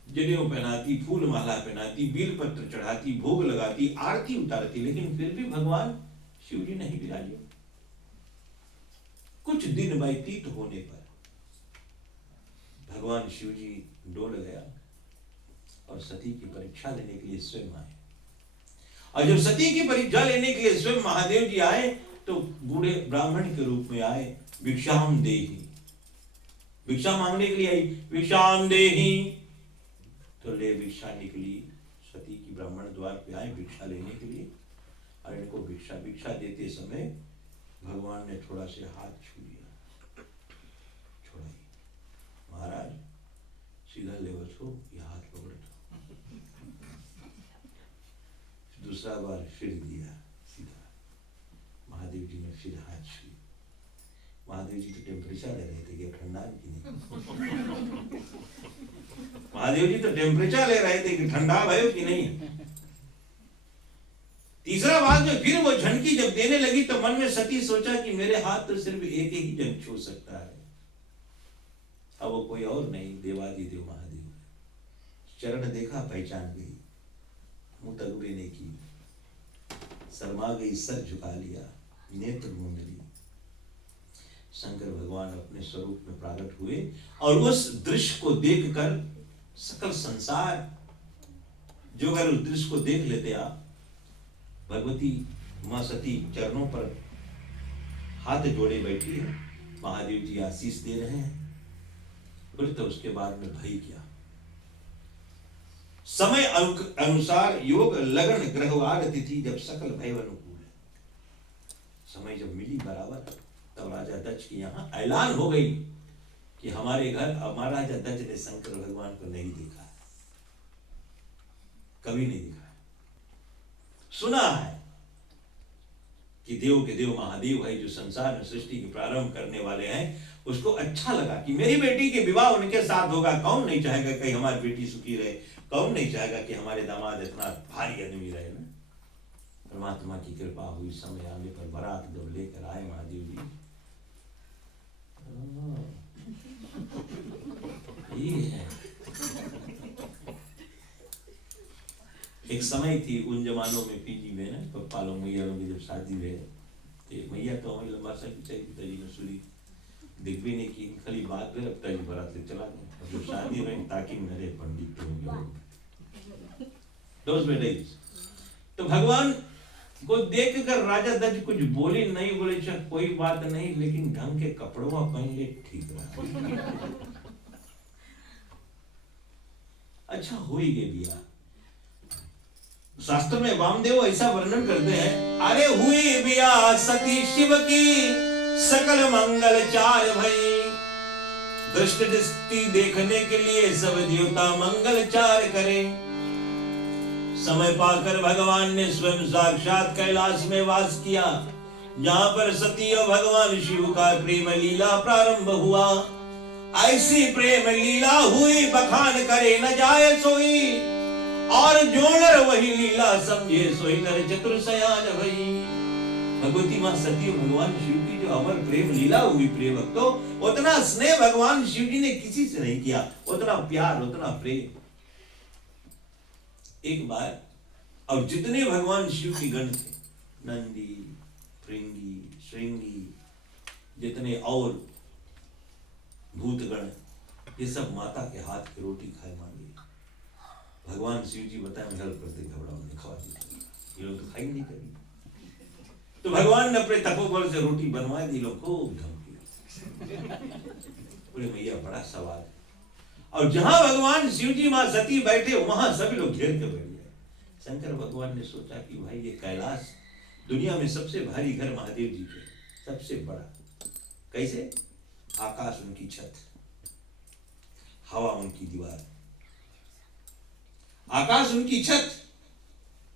जनेऊ पहनाती, फूल माला पहनाती, बेल पत्र चढ़ाती, भोग लगाती, आरती उतारती। लेकिन फिर भी भगवान शिव जी नहीं विराजे। कुछ दिन व्यतीत होने पर भगवान शिव जी डोल गया और सती की परीक्षा लेने के लिए स्वयं आए। और जब सती की परीक्षा लेने के लिए स्वयं महादेव जी आए तो बूढ़े ब्राह्मण के रूप में आए। भिक्षाम देहि, भिक्षा मांगने के लिए आई। भिक्षाम देहि, तो ले भिक्षा निकली। सती की ब्राह्मण द्वार पे आए भिक्षा लेने के लिए, और इनको भिक्षा देते समय भगवान ने थोड़ा से हाथ छू लिया। छोड़ा, महाराज सीधा ले बसो, ये हाथ पकड़ दो। दूसरा बार फिर दिया सीधा। महादेव जी ने फिर हाथ छू। महादेव जी तो टेम्परेचर ले रहे थे कि ठंडा कि नहीं। महादेव जी तो टेम्परेचर ले रहे थे कि ठंडा भयो कि नहीं। तीसरा बार में फिर वो झनकी जब देने लगी तो मन में सती सोचा कि मेरे हाथ तो सिर्फ एक ही जन छू सकता है, अब वो कोई और नहीं, देवादिदेव महादेव। चरण देखा, पहचान गई, मुंह तगबे ने की, शर्मा गई, सर झुका लिया, नेत्र मूंद ली। शंकर भगवान अपने स्वरूप में प्रकट हुए और उस दृश्य को देखकर सकल संसार, जो अगर उस दृश्य को देख लेते आप, भगवती मां सती चरणों पर हाथ जोड़े बैठी है, महादेव जी आशीष दे रहे हैं। फिर तो उसके बाद में भई क्या, समय अनुसार योग लगन ग्रहवार तिथि, जब सकल भय अनुकूल है, समय जब मिली बराबर, तब राजा दक्ष की यहाँ ऐलान हो गई कि हमारे घर महाराजा दक्ष ने शंकर भगवान को नहीं देखा है, कभी नहीं देखा है। सुना है कि देव के देव महादेव है जो संसार में सृष्टि के प्रारंभ करने वाले हैं, उसको अच्छा लगा कि मेरी बेटी के विवाह उनके साथ होगा। कौन नहीं चाहेगा कि हमारी बेटी सुखी रहे, कौन नहीं चाहेगा कि हमारे दामाद इतना भारी आदमी रहे ना। परमात्मा की कृपा हुई, समय आने पर बारात जब लेकर आए महादेव जी, ये है एक समय थी उन जमानों में पीजी में ना, पप्पा लोग मैया लोग की जब शादी हुए, मैया तो हमें लंबा सा खिंचाई पिताजी ने सुनी, देख भी नहीं की, खाली बात में पिताजी बारात ले चला गए। अब जब शादी हुई ताकि मेरे पंडित तो भगवान को देख कर राजा दक्ष कुछ बोले नहीं, बोले अच्छा कोई बात नहीं, लेकिन ढंग के कपड़ों में पहन ले, ठीक रहा। अच्छा हो ही गए बिया। शास्त्र में वामदेव ऐसा वर्णन करते हैं, अरे हुई बिया सती शिव की, सकल मंगल चार भई, दृष्टि दृष्टि देखने के लिए सब देवता मंगल चार करें। समय पाकर भगवान ने स्वयं साक्षात कैलाश में वास किया, जहां पर सती और भगवान शिव का प्रेम लीला प्रारंभ हुआ। ऐसी प्रेम लीला हुई बखान करे न जाए सोई, और जो नर वही लीला समझे सोई नर चतुर सयान भई। भगवती मां सती और भगवान शिव की जो अमर प्रेम लीला हुई, प्रिय भक्तों, उतना स्नेह भगवान शिव जी ने किसी से नहीं किया, उतना प्यार, उतना प्रेम। एक बार, और जितने भगवान शिव की गण थे, नंदी, भृंगी, श्रृंगी, जितने और भूतगण, ये सब माता के हाथ की रोटी खाए मांगे। भगवान शिव जी बताए मैं हेल्प करते, घबराओ नहीं, खवा दी, ये लोग तो खाई नहीं करी। तो भगवान ने अपने तपोबल से रोटी बनवा दी, लोग खूब धमकी। बोले भैया बड़ा सवाल है। और जहां भगवान शिव जी मां सती बैठे, वहां सभी लोग घेर के बैठ गए। शंकर भगवान ने सोचा कि भाई ये कैलाश दुनिया में सबसे भारी घर महादेव जी के, सबसे बड़ा। कैसे? आकाश उनकी छत, हवा उनकी दीवार, आकाश उनकी छत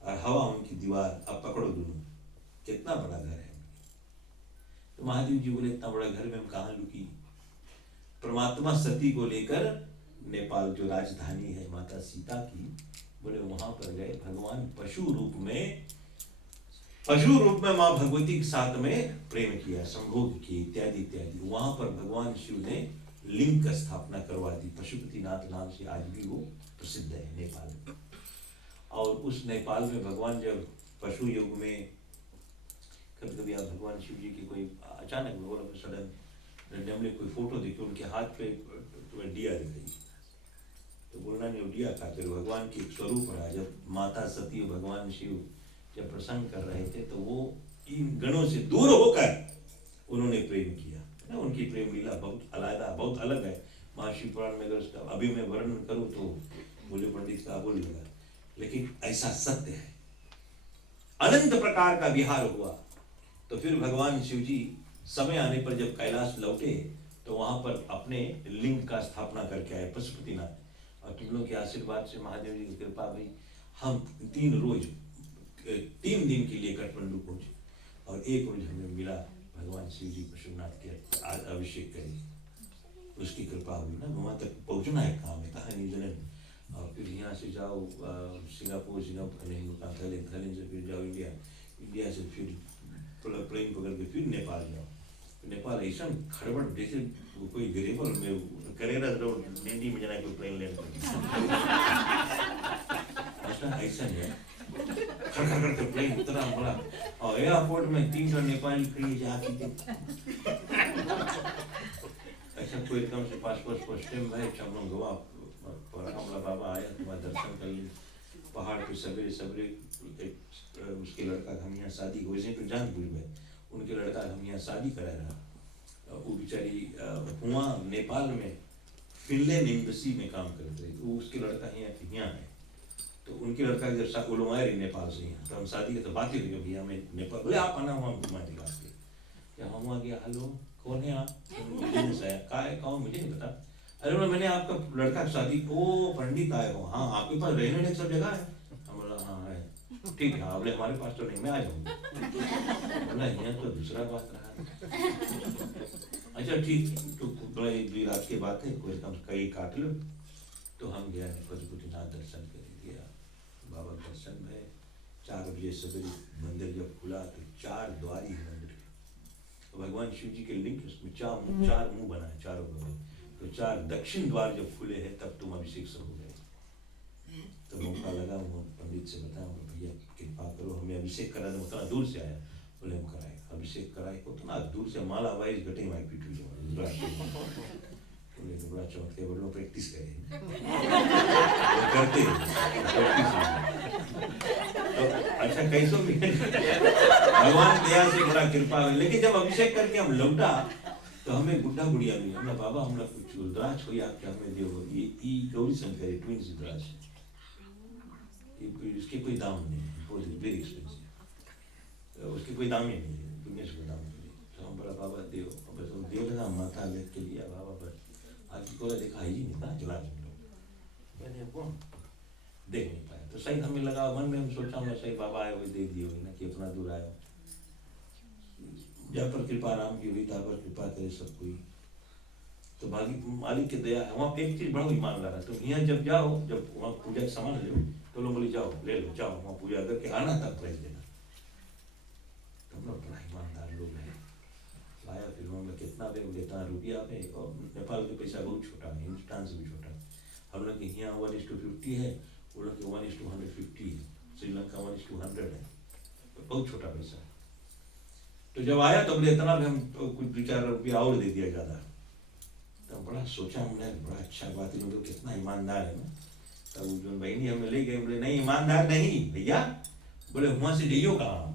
और हवा उनकी दीवार। अब पकड़ो दोनों, कितना बड़ा घर है। तो महादेव जी बोले इतना बड़ा घर में हम कहां लुकी। परमात्मा सती को लेकर नेपाल जो राजधानी है माता सीता की, बोले वहां पर गए। भगवान पशु रूप में मां भगवती के साथ में प्रेम किया, संभोग किए, इत्यादि इत्यादि। वहां पर भगवान शिव ने लिंग का स्थापना करवा दी, पशुपतिनाथ नाम से आज भी वो प्रसिद्ध है नेपाल में। और उस नेपाल में भगवान जब पशु युग में, कभी कभी आप भगवान शिव जी की कोई अचानक सडन रैंडमली कोई फोटो देखी, उनके हाथ पे डिया दिखाई, तो बोलना नहीं डिया का, तो भगवान की एक स्वरूप रहा। जब माता सती और भगवान शिव जब प्रसंग कर रहे थे, तो वो इन गणों से दूर होकर उन्होंने प्रेम किया ना। उनकी प्रेम लीला बहुत अलग, बहुत अलग है। महाशिव पुराण में अगर उसका अभी मैं वर्णन करूं तो बोले पंडित का बोल लगा, लेकिन ऐसा सत्य है। अनंत प्रकार का विहार हुआ। तो फिर भगवान शिव जी समय आने पर जब कैलाश लौटे, तो वहां पर अपने लिंग का स्थापना करके आए, पशुपतिनाथ। और तुम लोग के आशीर्वाद से, महादेव जी की कृपा हुई, हम 3 दिन के लिए काठमांडू पहुंचे, और एक रोज हमें मिला भगवान शिव जी पशुपतिनाथ के अभिषेक करें, उसकी कृपा हुई ना। वहां तक पहुंचना है काम है, कहा न्यूजीलैंड, और फिर यहाँ से जाओ सिंगापुर नहीं, थाईलैंड से फिर जाओ इंडिया से फिर प्लेन पकड़ के फिर नेपाल जाओ। नेपाल ऐसा खड़बड़, जैसे कोई गरेबल में करेरा नैनी में जना कोई प्लेन लैंड ऐसा है, खड़ करके प्लेन इतना बड़ा, और एयरपोर्ट में 3 नेपाली खड़ी जाके कोई एकदम से पासपोर्ट टाइम भाई हम लोग गोवा हमला बाबा आया तुम्हारा दर्शन कर लिए पहाड़ पे सवेरे सवेरे उसके लड़का हम यहाँ शादी वैसे तो जान बुझ में उनके लड़का हम यहाँ शादी करा रहा वो बेचारी हुआ नेपाल में फिनलैंड एम्बेसी में काम करते थे तो उसके लड़का यहाँ है तो उनके लड़का जब वो आए नेपाल से यहाँ तो हम शादी के तो बात ही हुई भैया मैं नेपाल बोले आप आना हुआ घुमा दिला के क्या हम आ गया हेलो कौन है आप कहा है कौन मुझे नहीं पता अरे बोला मैंने आपका लड़का शादी ओ पंडित आए हो हाँ आपके पास रहने सब जगह है हम बोला हाँ है ठीक है बोले हमारे पास तो नहीं मैं आ जाऊँगा बोला यहाँ तो दूसरा बात रहा अच्छा ठीक तो बोला एक भी रात की बात है कोई कम कई काट लो तो हम गया पशुपतिनाथ दर्शन कर गया बाबा दर्शन में 4 बजे सवेरे मंदिर जब खुला तो 4 द्वारी मंदिर तो भगवान शिव जी के लिंग उसमें 4 मुंह बना है चारों बगल तो 4 दक्षिण द्वार जब खुले हैं तब तुम अभिषेक सब हो गए तो मौका लगा वो पंडित से बताया भैया कृपा करो हमें अभिषेक करा दो उतना दूर से आया बोले हम कराए अभिषेक कराए उतना दूर से माला वाइज घटे माई पीटू बोले बड़ा चमत्कार बोलो प्रैक्टिस करें करते तो अच्छा कैसो भी भगवान दया से बड़ा कृपा है लेकिन जब अभिषेक करके हम लौटा तो हमें बुढ़ा बुढ़िया मिली हमने बाबा हमने कुछ रुद्राक्ष कोई आपके हमें दो ये गौरी शंकर ट्विंस रुद्राक्ष इसके कोई दाम नहीं है बहुत वेरी एक्सपेंसिव उसके कोई दाम ही नहीं है दुनिया से कोई दाम नहीं तो हम बोला बाबा देव बस देव लगा माथा लेट के लिया बाबा बस आज को देखा ही नहीं था चला मैंने कौन देख नहीं पाया तो सही हमें लगा मन में हम सोचा मैं सही बाबा आए हुए दे दिए हुए ना कि अपना दूर आया जहाँ पर कृपा राम की हुई था पर कृपा करे सब कोई तो भागी मालिक की दया है वहाँ पे एक चीज बड़ा ईमान ला रहा तुम यहाँ जब जाओ जब वहाँ पूजा का सामान लो तो लोग बोले जाओ ले लो जाओ वहाँ पूजा करके आना तब प्राइज देना तो हम लोग बड़ा ईमानदार लोग हैं लाया फिर हम कितना दे बोले इतना रुपया पे और नेपाल के पैसा बहुत छोटा है हिंदुस्तान से भी छोटा हम लोग यहाँ 1:50 है वो लोग 1:150 है श्रीलंका 1:100 है तो बहुत छोटा पैसा तो जब आया तो बोले इतना भी हम तो कुछ 2-4 रुपया और दे दिया ज़्यादा तो बड़ा सोचा हमने बड़ा अच्छा बात है लोग कितना ईमानदार है ना तब जो बहनी हमें ले गए बोले नहीं ईमानदार नहीं भैया बोले वहाँ से जाइयो कहाँ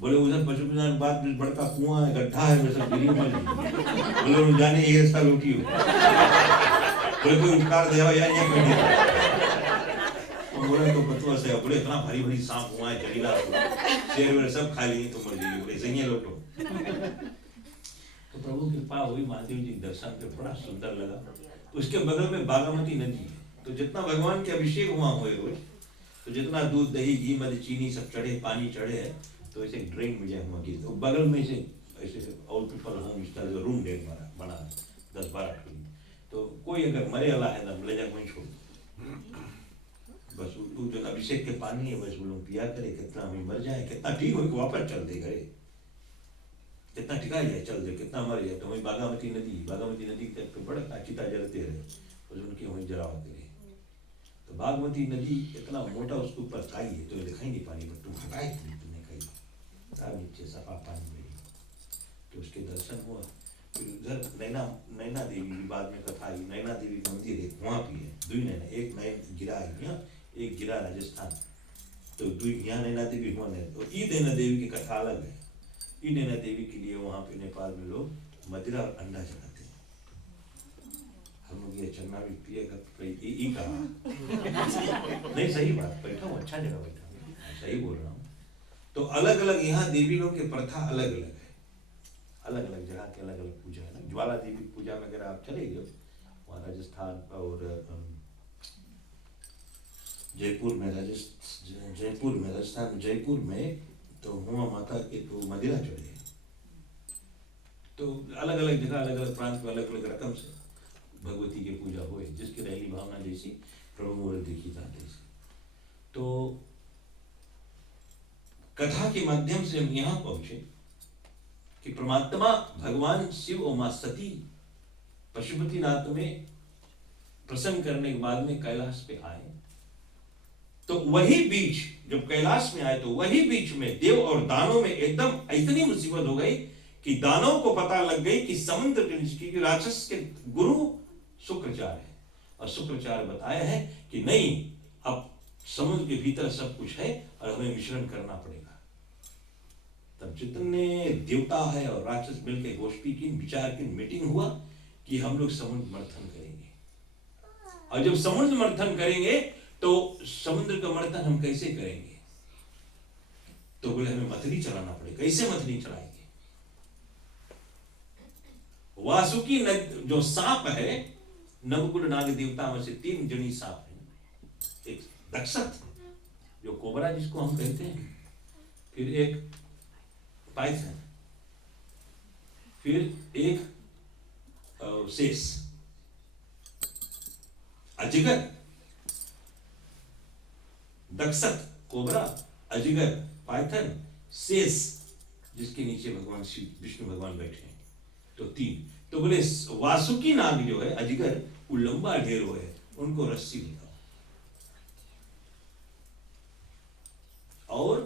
बोले उधर पशुपतिनाथ बाद बड़का कुआं है गड्ढा है वैसा गिरी मत बोले जाने ये रास्ता लौटी हो बोले कोई उपकार देवा या नहीं बोले तो बतवा से बोले इतना भारी भारी सांप हुआ है जलीला शेर वेर सब खा लिए तो मर जाइए बोले सही है लौटो तो प्रभु कृपा हुई महादेव जी दर्शन पे बड़ा सुंदर लगा उसके बगल में बागमती नदी है तो जितना भगवान के अभिषेक हुआ हुए रोज तो जितना दूध दही घी मध चीनी सब चढ़े पानी चढ़े है तो ऐसे ड्रिंक मुझे हुआ की तो बगल में से ऐसे ऑल पीपल होम इसका जो रूम डेट बना 10-12 तो कोई अगर मरे वाला है ना ले जा वहीं छोड़ बस वो जो अभिषेक के पानी है बस वो लोग पिया करे कितना हमें मर जाए कितना ठीक हो वापस चल दे घरे कितना टिका जाए चल दे कितना मर जाए तो वही बागमती नदी के पे बड़ा चिता जलते रहे बस उनके वहीं जलाते रहे तो बागमती नदी इतना मोटा उसके ऊपर खाई है तो दिखाई नहीं पानी पर तुम हटाए तुमने कही नीचे सफा पानी में तो उसके दर्शन हुआ फिर उधर नैना देवी बाद में कथा आई नैना देवी मंदिर है वहाँ भी है 2 नैना एक नैन गिरा है यहाँ एक गिरा राजस्थान तो 2 यहाँ नैना देवी हुआ है तो ई नैना देवी की कथा अलग है ई नैना देवी के लिए वहाँ पे नेपाल में लोग मदिरा और अंडा चढ़ाते हैं हम लोग ये चन्ना भी पिएगा ई कहा नहीं सही बात बैठा हूँ अच्छा जगह बैठा हूँ सही बोल रहा हूँ तो अलग अलग यहाँ देवी लोग की प्रथा अलग अलग है अलग अलग जगह के अलग अलग पूजा है ना ज्वाला देवी पूजा में अगर आप चले गए वहाँ राजस्थान और जयपुर में राजस्थान जयपुर में तो हुआ माता के तो मदिरा चढ़े तो अलग अलग जगह अलग अलग प्रांत में अलग अलग रकम से भगवती की पूजा हुए जिसकी रहेगी भावना जैसी प्रभु और देखी जाती है तो कथा के माध्यम से हम यहाँ पहुंचे कि परमात्मा भगवान शिव और मां सती पशुपतिनाथ में प्रसन्न करने के बाद में कैलाश पे आए तो वही बीच जब कैलाश में आए तो वही बीच में देव और दानों में एकदम इतनी मुसीबत हो गई कि दानवों को पता लग गई कि समुद्र के नीचे, क्योंकि राक्षस के गुरु शुक्राचार्य है और शुक्राचार्य बताया है कि नहीं, अब समुद्र के भीतर सब कुछ है और हमें मिश्रण करना पड़ेगा। तब जितने देवता है और राक्षस मिलकर गोष्ठी की, विचार की, मीटिंग हुआ कि हम लोग समुद्र मंथन करेंगे। और जब समुद्र मंथन करेंगे तो समुद्र का मंथन हम कैसे करेंगे? तो बोले हमें मथनी चलाना पड़ेगा। कैसे मथनी चलाएंगे? वासुकी जो सांप है, नवकुल नाग देवता में से 3 जनी सांप है। एक दक्षत जो कोबरा जिसको हम कहते हैं, फिर एक पाइथन, फिर एक शेष, अजगर, दक्षत, कोबरा, अजगर, पाइथन, शेष, जिसके नीचे भगवान शिव विष्णु भगवान बैठे हैं। तो 3। तो बोले वासुकी नाग जो है, अजगर, वो लंबा ढेर है, उनको रस्सी लगाओ और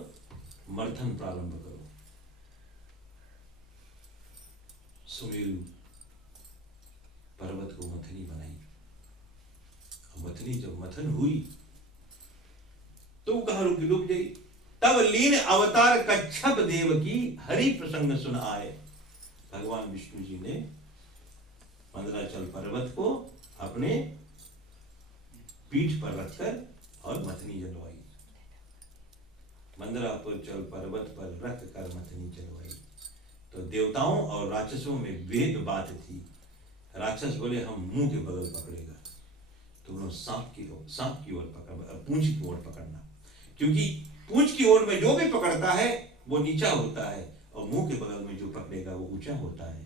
मंथन प्रारंभ करो। सुमेरु पर्वत को मथनी बनाई। मथनी जब मथन हुई तो कहा रुक गई। तब लीन अवतार कच्छप देव की हरि प्रसंग सुन आए। भगवान विष्णु जी ने मंदराचल पर्वत को अपने पीठ पर रखकर और मथनी जलवाई। मंदराचल पर्वत पर रख कर मथनी जलवाई। तो देवताओं और राक्षसों में भेद बात थी। राक्षस बोले हम मुंह के बगल पकड़ेगा, तो उन्होंने सांप की ओर पकड़, पूंछ की ओर पकड़ना, क्योंकि पूंछ की ओर में जो भी पकड़ता है वो नीचा होता है और मुंह के बगल में जो पकड़ेगा वो ऊंचा होता है।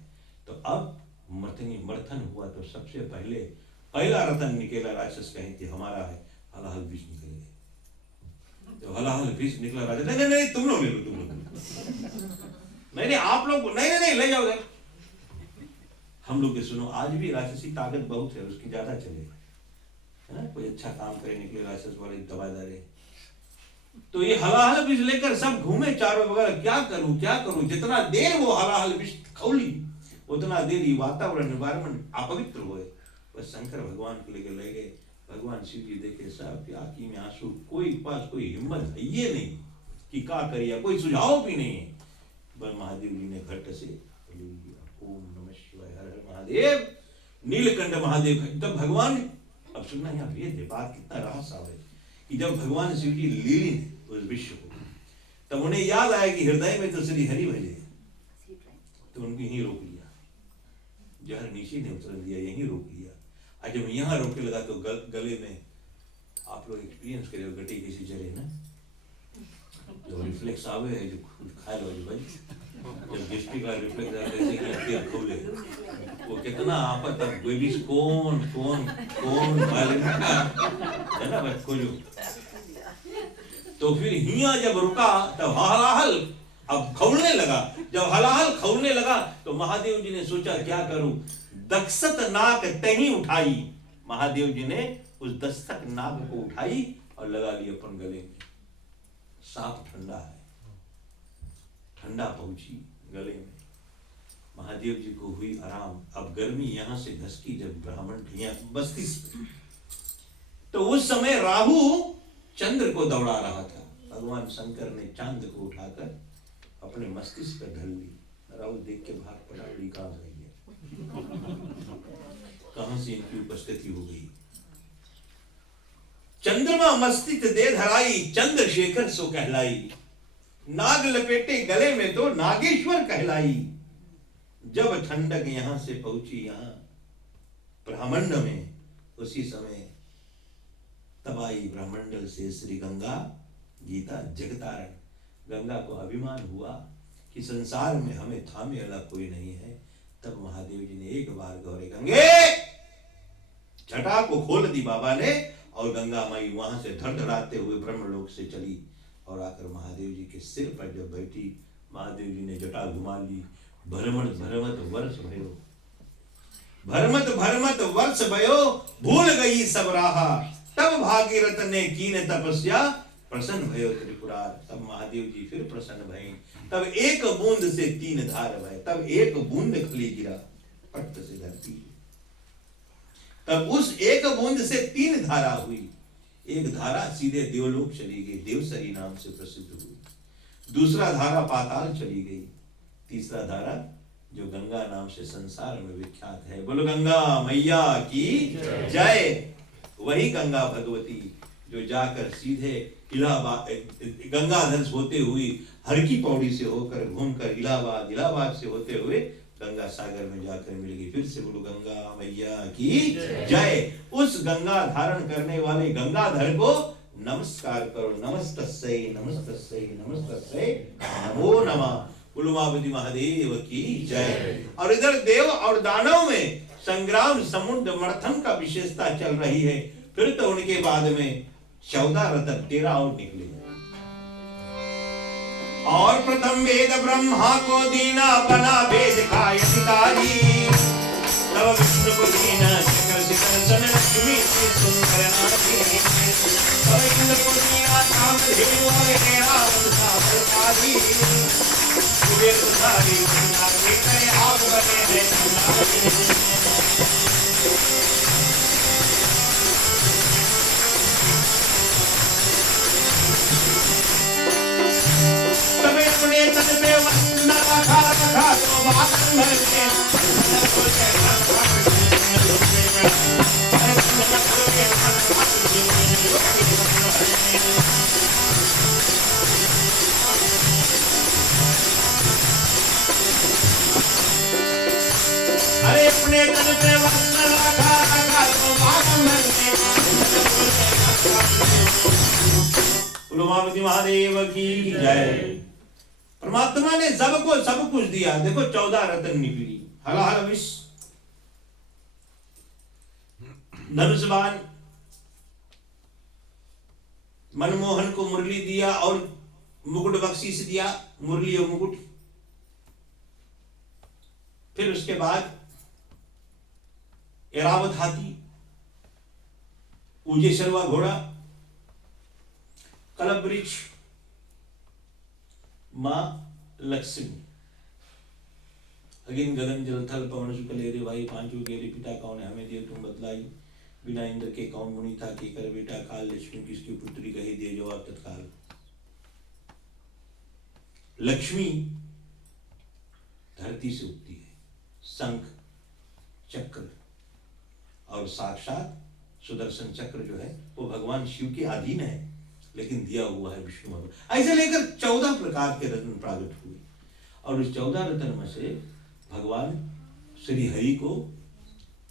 तो अब मर्थन हुआ तो सबसे पहला रतन निकला। राक्षस कहे हमारा है, हलाहल विष निकले। तो हलाहल विष निकला। राजा नहीं तुम लोग ले लो, तुम लोग नहीं आप लोग नहीं ले जाओ। हम लोग सुनो, आज भी राक्षसी ताकत बहुत है, उसकी ज्यादा चलेगा, है ना। कोई अच्छा काम करे निकले राक्षस वाले दबादारे, तो ये हलाहल विष लेकर सब घूमे चारों बगल, क्या करूं। जितना देर वो हलाहल विष खौली उतना देर ही वातावरण एनवायरमेंट अपवित्र हुए। बस शंकर भगवान को लेकर ले गए। भगवान शिव जी देखे सब की आंखी में आंसू, कोई पास कोई हिम्मत है ये नहीं कि क्या करिए, कोई सुझाव भी नहीं है। बस महादेव जी ने घट से ओम नमः शिवाय, हर हर महादेव, नीलकंठ महादेव। तब भगवान, अब सुनना यहाँ भेद है, बात कितना रहस्य है कि जब भगवान शिव जी लीन उस विश्व को, तब उन्हें याद आया कि हृदय में तो श्री हरि भजे, तो उनको यहीं रोक लिया। जहर नीचे ने उतर दिया, यहीं रोक लिया। और जब यहाँ रोकने लगा तो गले में, आप लोग एक्सपीरियंस करें, गटी किसी जरे ना, जो रिफ्लेक्स आवे है, जो खाए लो जो भाई, जब डिस्ट्रिक्ट का रिफ्लेक्स आवे जैसे कि पेट खोले, वो कितना आपत, अब बेबीज कौन वाले है ना बस को जो। तो फिर हिया जब रुका तब हलाहल अब खौलने लगा। जब हलाहल खौलने लगा तो महादेव जी ने सोचा क्या करूं। दक्षत नाग तही उठाई। महादेव जी ने उस दक्षत नाग को उठाई और लगा ली अपन गले में। सांप ठंडा है, ठंडा पहुंची गले में। महादेव जी को हुई आराम। अब गर्मी यहां से धसकी जब ब्राह्मण बस्ती से, तो उस समय राहु चंद्र को दौड़ा रहा था। भगवान शंकर ने चांद को उठाकर अपने मस्तिष्क पर धर ली। राहु देख के भाग पड़ा, बड़ी कहां गई है, कहां से इनकी उपस्थिति हो गई। चंद्रमा मस्तिष्क दे धराई, चंद्रशेखर सो कहलाई। नाग लपेटे गले में तो नागेश्वर कहलाई। जब ठंडक यहां से पहुंची यहां ब्रह्मांड में, उसी समय तब आई ब्रह्मंडल से श्री गंगा गीता जगतारण। गंगा को अभिमान हुआ कि संसार में हमें थामे वाला कोई नहीं है। तब महादेव जी ने एक बार गौरे गंगे छटा को खोल दी बाबा ने, और गंगा माई वहां से धड़धड़ाते हुए ब्रह्मलोक से चली और आकर महादेव जी के सिर पर जब बैठी, महादेव जी ने जटा घुमा ली। भरमत भरमत वर्ष भयो, भरमत वर्ष भयो, भूल गई सब राहा। तब भागीरथ ने कीन तपस्या, प्रसन्न भयो त्रिपुरार। तब महादेव जी फिर प्रसन्न भये तब एक बूंद से 3 धार बहे, तब एक बूंद खली गिरा पट्ट से धरती, तब उस एक बूंद से 3 धारा हुई। एक धारा सीधे देवलोक चली गई, देवसरी नाम से प्रसिद्ध हुई। दूसरा धारा पाताल चली गई। तीसरा धारा जो गंगा नाम से संसार में विख्यात है, बोलो गंगा मैया की जय। वही गंगा भगवती जो जाकर सीधे इलाहाबाद, गंगाधर होते हुए हर की पौड़ी से होकर घूमकर इलाहाबाद, इलाहाबाद से होते हुए गंगा सागर में जाकर मिल गई। फिर से बोलो गंगा मैया की जय। उस गंगा धारण करने वाले गंगाधर को नमस्कार करो। नमस्तस्यै नमस्तस्यै नमस्तस्यै नमो नमः। उमापति महादेव की जय। और इधर देव और दानव में संग्राम समुद्र मर्थन का विशेषता चल रही है। फिर तो उनके बाद में 14 रतन 13 और निकले। और प्रथम वेद ब्रह्मा को दीना बना वेद काय पिताजी, तब विष्णु को दीना चक्र से दर्शन लक्ष्मी से सुंदर नारी, तब इंद्र को दीना कामधेनु और रावण सा प्रतापी, कुबेर को सारी दुनिया के करे आप बने हैं नारी। अपने तन पे वंदना रखा रखा तो बातन भर के अरे अपने तन पे वंदना रखा रखा तो बातन भर के। उमापति महादेव की जय। परमात्मा ने सबको सब कुछ दिया। देखो 14 रत्न निकली, हलाहल विष, धनुष बाण, मनमोहन को मुरली दिया और मुकुट बख्शीश दिया, मुरली और मुकुट। फिर उसके बाद एरावत हाथी, ऊजेशरवा घोड़ा, कलप वृक्ष, मां लक्ष्मी। अगिन गगन जल थल पवन शुक्ल रे भाई पांचों गेरे पिता कौन है हमें दे तुम बतलाई, बिना इंद्र के कौन मुनि था कि कर बेटा काल, लक्ष्मी किसकी पुत्री कही दे जवाब तत्काल। लक्ष्मी धरती से उगती है, शंख चक्र और साक्षात सुदर्शन चक्र जो है वो भगवान शिव के अधीन है, लेकिन दिया हुआ है विष्णु भगवान। ऐसे लेकर 14 प्रकार के रत्न प्राप्त हुए और उस 14 रत्न में से भगवान श्री हरि को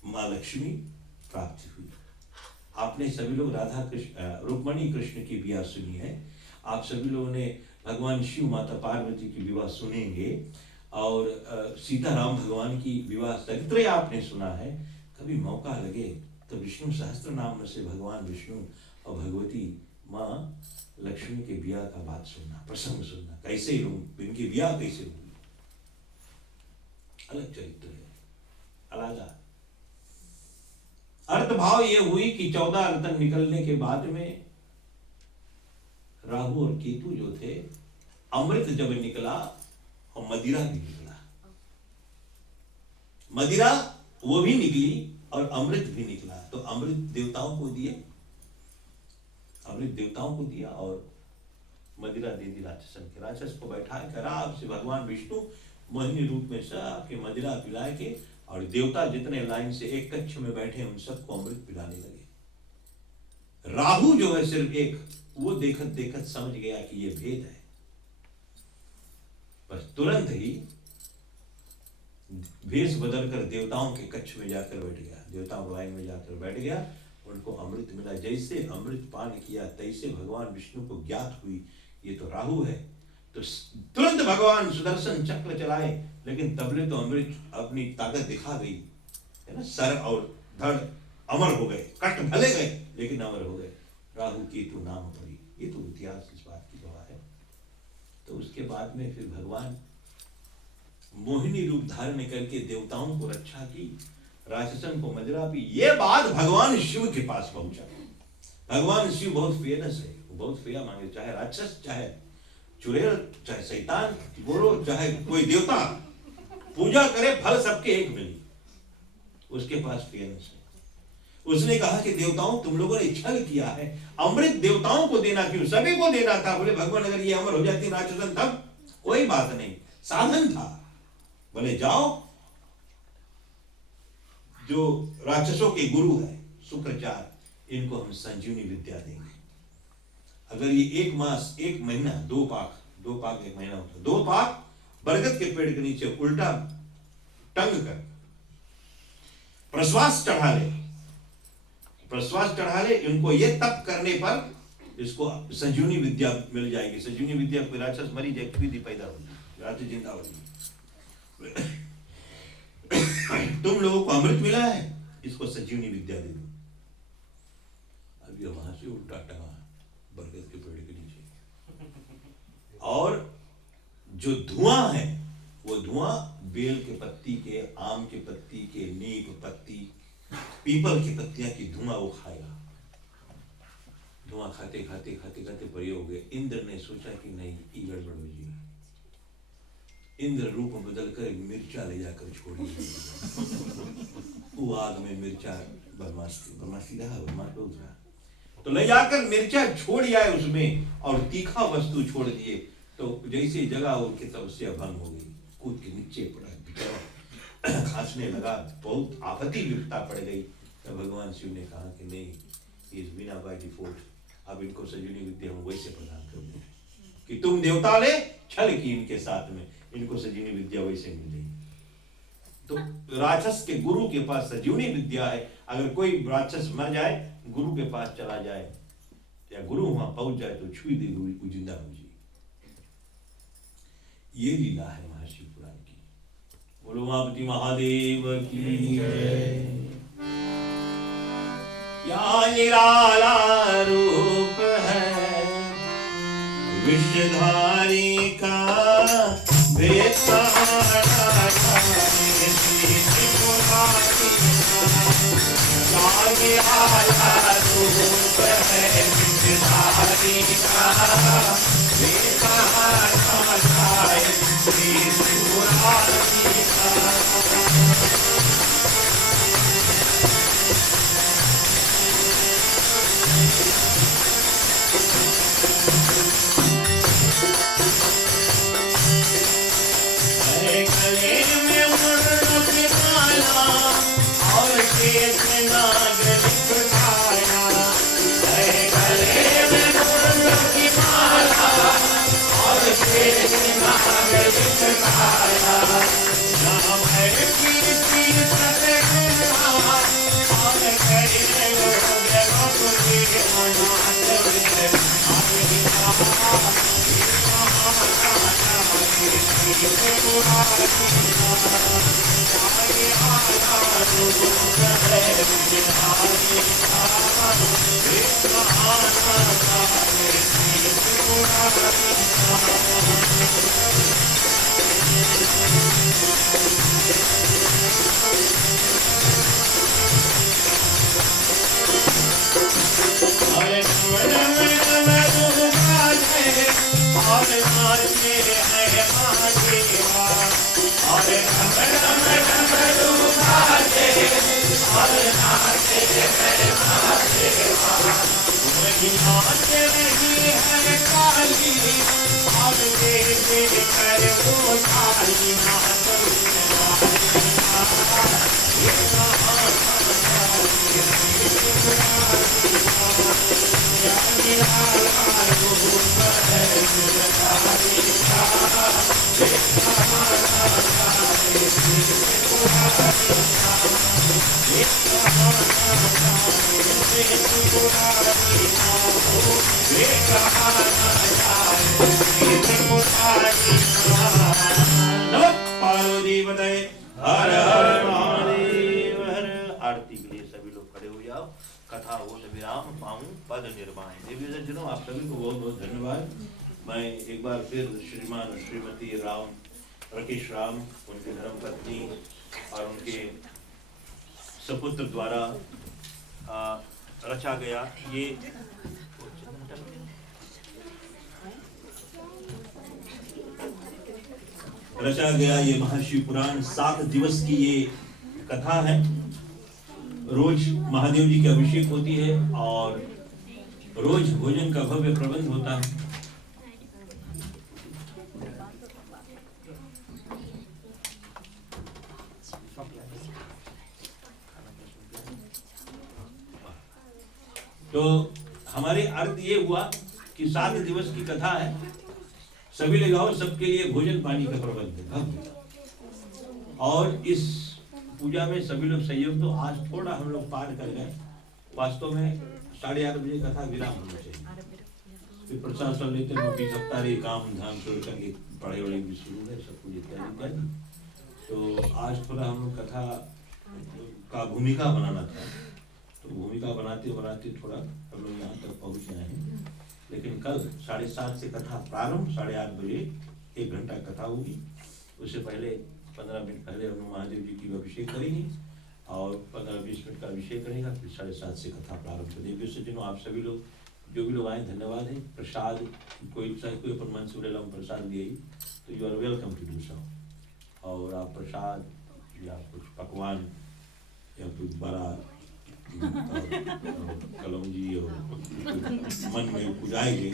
मां लक्ष्मी प्राप्त हुई। आपने सभी लोग राधा कृष्ण रुक्मणी कृष्ण की विवाह सुनी है। आप सभी लोगों ने भगवान शिव माता पार्वती की विवाह सुनेंगे और सीताराम भगवान की विवाह चरित्र आपने सुना है। कभी मौका लगे तो विष्णु सहस्त्र नाम में से भगवान विष्णु और भगवती माँ लक्ष्मी के ब्याह का बात सुनना, प्रसंग सुनना, कैसे लोग इनकी ब्याह कैसे हुई। अलग चरित्र है, अलग अर्थ भाव ये हुई कि 14 रत्न निकलने के बाद में राहु और केतु जो थे, अमृत जब निकला और मदिरा भी निकला, मदिरा वो भी निकली और अमृत भी निकला। तो अमृत देवताओं को दिया, अमृत देवताओं को दिया और मदिरा दे दी राक्षसन के। राक्षस को बैठा कर आपसे भगवान विष्णु मोहिनी रूप में सबके मदिरा पिलाए के और देवता जितने लाइन से एक कक्ष में बैठे उन सबको अमृत पिलाने लगे। राहु जो है सिर्फ एक, वो देखत देखत समझ गया कि ये भेद है, बस तुरंत ही भेष बदलकर देवताओं के कक्ष में जाकर बैठ गया, देवताओं की लाइन में जाकर बैठ गया। उनको अमृत मिला, जैसे अमृत पान किया तैसे भगवान विष्णु को ज्ञात हुई ये तो राहु है। तो तुरंत भगवान सुदर्शन चक्र चलाए, लेकिन तबले तो अमृत अपनी ताकत दिखा गई है ना, सर और धड़ अमर हो गए, कष्ट भले गए लेकिन अमर हो गए। राहु केतु नाम पड़ी, ये तो इतिहास इस बात की गवाह है। तो उसके बाद में फिर भगवान मोहिनी रूप धारण करके देवताओं को रक्षा की, राक्षसन को मदिरा पी। ये बात भगवान शिव के पास पहुंचा। भगवान शिव बहुत फेमस है, वो बहुत फेया मांगे, चाहे राक्षस चाहे चुड़ैल चाहे शैतान बोलो चाहे कोई देवता पूजा करे फल सबके एक मिली, उसके पास फेयरनेस है। उसने कहा कि देवताओं तुम लोगों ने छल किया है, अमृत देवताओं को देना क्यों, सभी को देना था। बोले भगवान अगर ये अमर हो जाती राक्षसन तब कोई बात नहीं, साधन था। बोले जाओ, जो राक्षसों के गुरु है शुक्राचार्य, इनको हम संजीवनी विद्या देंगे। अगर ये 1 मास 1 महीना 2 पाक 1 महीना होता, 2 पाक बरगद के पेड़ के नीचे उल्टा टंग कर प्रश्वास चढ़ा ले, इनको ये तप करने पर इसको संजीवनी विद्या मिल जाएगी। संजीवनी विद्या कोई राक्षस मरी जाए फिर पैदा होगी, राक्षस जिंदा होगी। तुम लोगों को अमृत मिला है, इसको संजीवनी विद्या दे दो। अब ये वहां से उल्टा टंगा बरगद के पेड़ के नीचे, और जो धुआं है वो धुआं बेल के पत्ती के, आम के पत्ती के, नीम पत्ती, पीपल की पत्तियां की धुआं वो खाएगा। धुआं खाते खाते बड़े हो गए। इंद्र ने सोचा कि नहीं ये गड़बड़ हो जी। इंद्र रूप बदल कर मिर्चा ले जाकर छोड़ी, वो आग में मिर्चा बदमाशी रहा तो ले जाकर मिर्चा छोड़ आए उसमें, और तीखा वस्तु छोड़ दिए। तो जैसे जगह उनकी तपस्या भंग हो गई, कूद के नीचे पड़ा, बेचारा खांसने लगा, बहुत आपत्ति विपता पड़ गई। तो भगवान शिव ने कहा कि नहीं, इस बिना बाय डिफॉल्ट, अब इनको संजीवनी विद्या हम वैसे प्रदान करेंगे कि तुम देवता ने छल की इनके साथ में, इनको संजीवनी विद्या वैसे मिलेगी। तो राक्षस के गुरु के पास संजीवनी विद्या है। अगर कोई राक्षस मर जाए, गुरु के पास चला जाए या गुरु वहां पहुंच जाए तो छुई दे गुरु जिंदा हो जाए। ये लीला है महाशिव पुराण की। बोलो उमापति महादेव की जय। या निराला रूप है विषधारी का, हर हर महादेव हर। आरती के लिए सभी लोग खड़े हो जाओ। कथा हो विराम पाऊं पद निर्माण। देवी सज्जनों, आप सभी को बहुत बहुत धन्यवाद। मैं एक बार फिर श्रीमान और श्रीमती राकेश राम, उनके धर्मपत्नी और उनके सपुत्र द्वारा रचा गया ये रचा गया ये महर्षि पुराण 7 दिवस की ये कथा है। रोज महादेव जी की अभिषेक होती है और रोज भोजन का भव्य प्रबंध होता है। तो हमारे अर्थ ये हुआ कि 7 दिवस की कथा है, सभी लोग आओ, सबके लिए भोजन पानी का प्रबंध है। और इस पूजा में सभी लोग सहयोग, तो आज थोड़ा हम लोग पार कर गए। वास्तव में 8:30 बजे कथा विराम होना चाहिए, फिर प्रसाद सब लेते हैं, नौकरी सप्ताह काम धाम छोड़ करके पढ़ाई वढ़ाई भी शुरू है, सब कुछ इत्यादि इत्यादि। तो आज थोड़ा हम लोग कथा का भूमिका बनाना था, तो भूमिका बनाते बनाते थोड़ा हम लोग यहाँ तक पहुँच गए हैं। लेकिन कल 7:30 से कथा प्रारंभ, 8:30 बजे 1 घंटा कथा होगी। उससे पहले 15 मिनट पहले हम लोग महादेव जी की अभिषेक करेंगे और 15-20 मिनट का अभिषेक करेगा, फिर 7:30 से कथा प्रारंभ करेंगे। उससे जिन्हों आप सभी लोग जो भी लोग आए धन्यवाद है। प्रसाद कोई अपन मन से बोले हम प्रसाद दिए, तो you are welcome to do so. और आप प्रसाद या कुछ पकवान या कुछ बड़ा कलौंजी और मन में पुजाएंगे,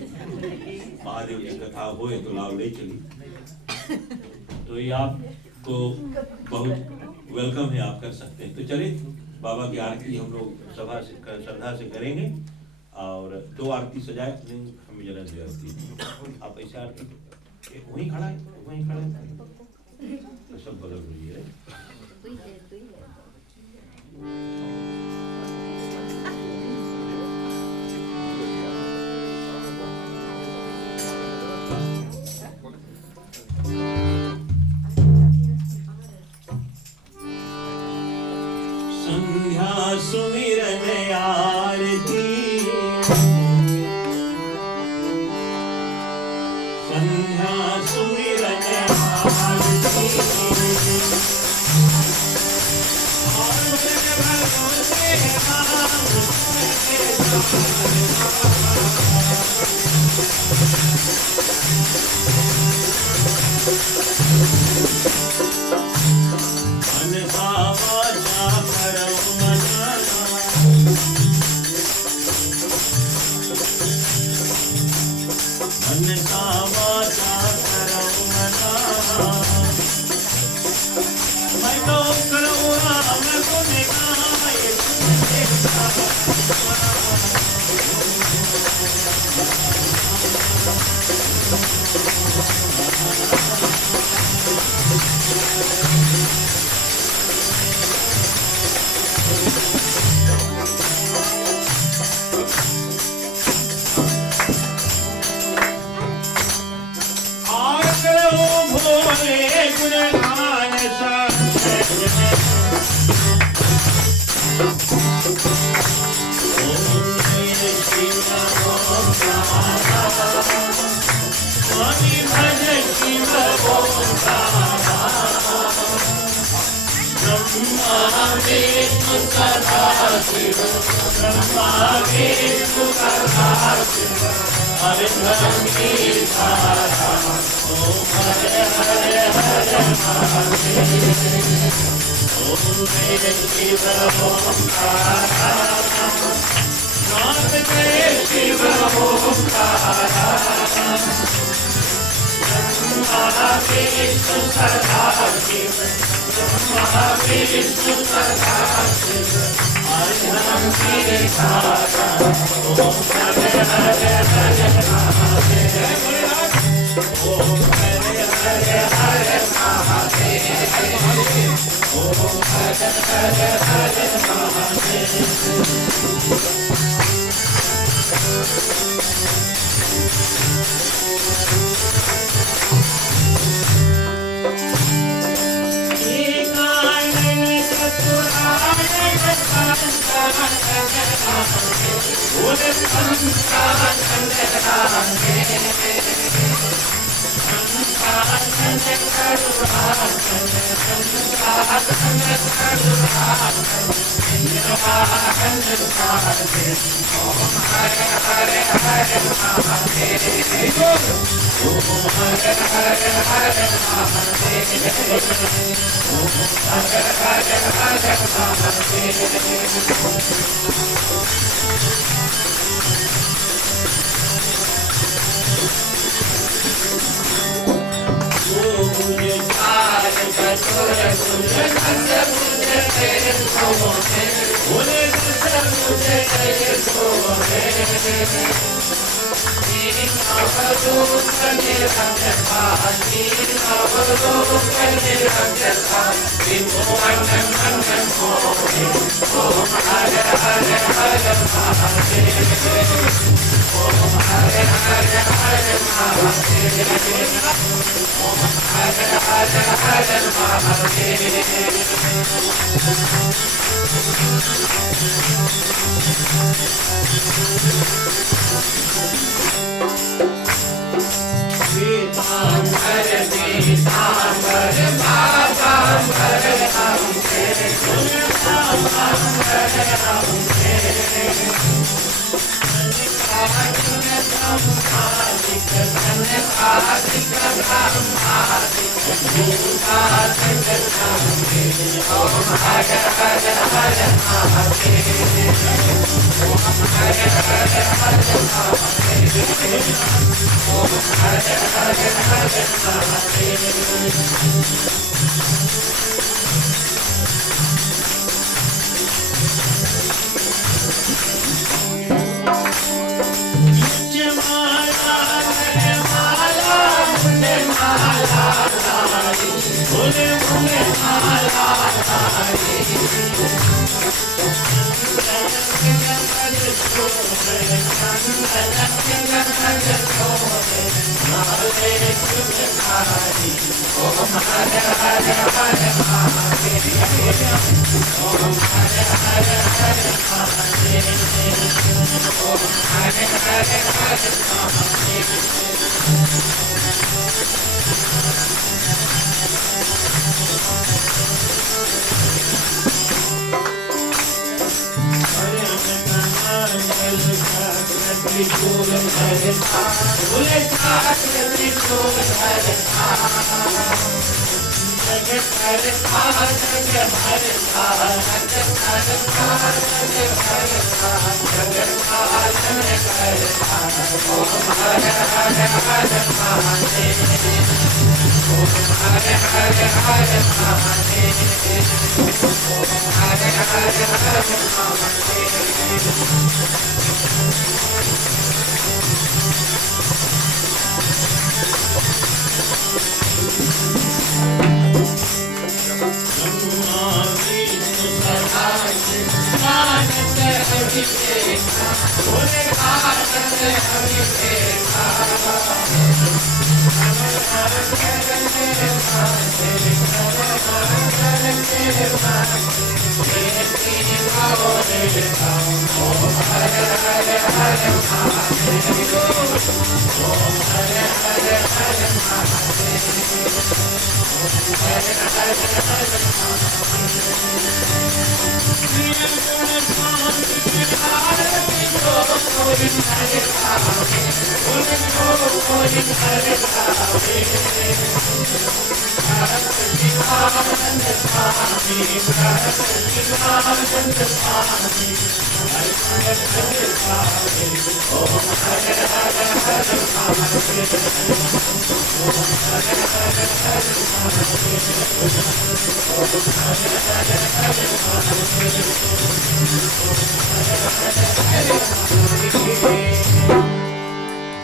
महादेव की कथा होए तो लाभ ले चली। तो ये आपको बहुत वेलकम है, आप कर सकते हैं। तो चलिए बाबा की आरती हम लोग सभा से श्रद्धा से करेंगे और 2 आरती सजाए हमें जरा दे आरती। आप ऐसे आरती वहीं खड़ा है, वहीं खड़ा है, तो सब बदल रही है। संध्या सुमिरन आरती, संध्या सुमिरन आरती,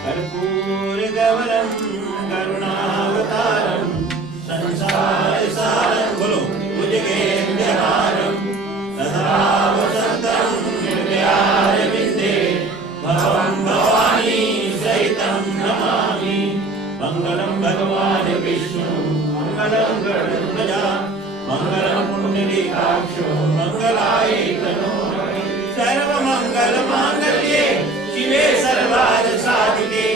कर्पूर गौरम करुणावतारम संसार सारम बोलो भुजगेन्द्रहारम सदा वसंतम हृदयारविंदे भवं भवानी सहितं नमामि। मंगलम भगवान विष्णु मंगलम गरुड़ध्वजा मंगलम पुंडरीकाक्षो मंगलाय तनोहरि सर्वमंगल मांगल्ये शिवे सर्वार्थ साधिके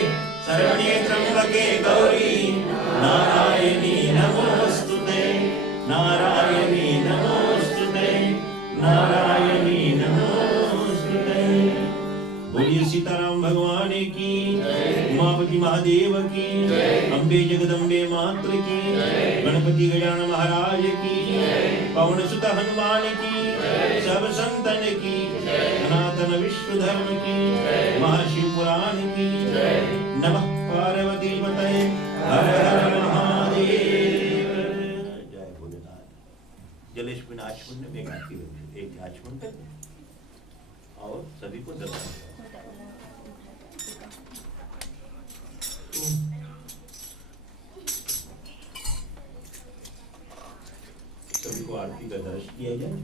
शरण्ये त्र्यंबके गौरी नारायणी नमोस्तुते नारायणी नमोस्तुते नारायणी नमो अम्बे जगदम्बे मात्र की, गणपति गजानन महाराज की, पवन सुत हनुमान की, सब संतन की, सनातन विश्व धर्म की, महाशिव पुराण की। नमः पार्वती पतये हर हर महादेव। जय भोलेनाथ। जलेश बिन आचमन में एक आरती होगी, एक आचमन पे और सभी को दर्शन सभी को आरती का दर्शन किया जाए।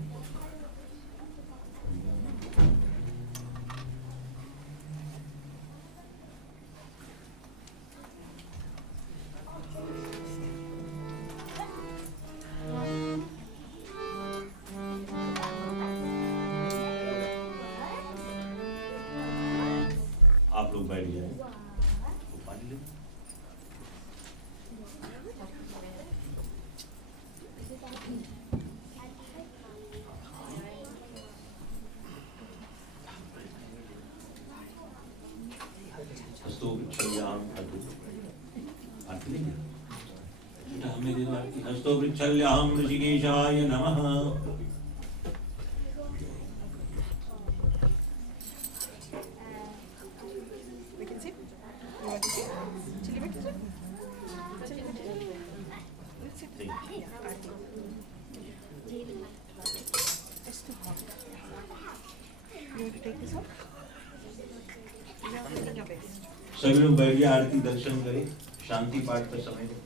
आप लोग बैठ जाए, पानी लो। हस्तो वृक्षल्याहं ऋषिकेशाय नमः। सभी लोग बैठ जाए, आरती दर्शन करें, शांति पाठ का समय है।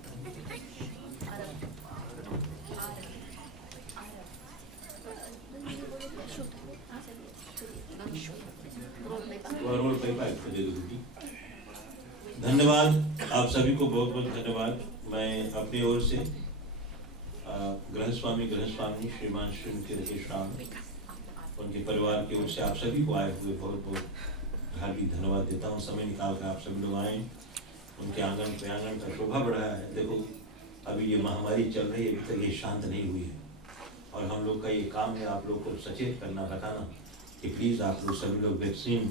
धन्यवाद आप सभी को, बहुत बहुत धन्यवाद। मैं अपनी ओर से गृहस्वामी श्रीमान श्रीमती राकेश राम, उनके परिवार की ओर से आप सभी को आए हुए बहुत बहुत हार्दिक धन्यवाद देता हूँ। समय निकाल कर आप सभी लोग आए, उनके आंगन प्रांगण का शोभा बढ़ा है। देखो अभी ये महामारी चल रही है, अभी तक ये शांत नहीं हुई है, और हम लोग का ये काम है आप लोग को सचेत करना, बताना कि प्लीज़ आप लोग सभी लोग वैक्सीन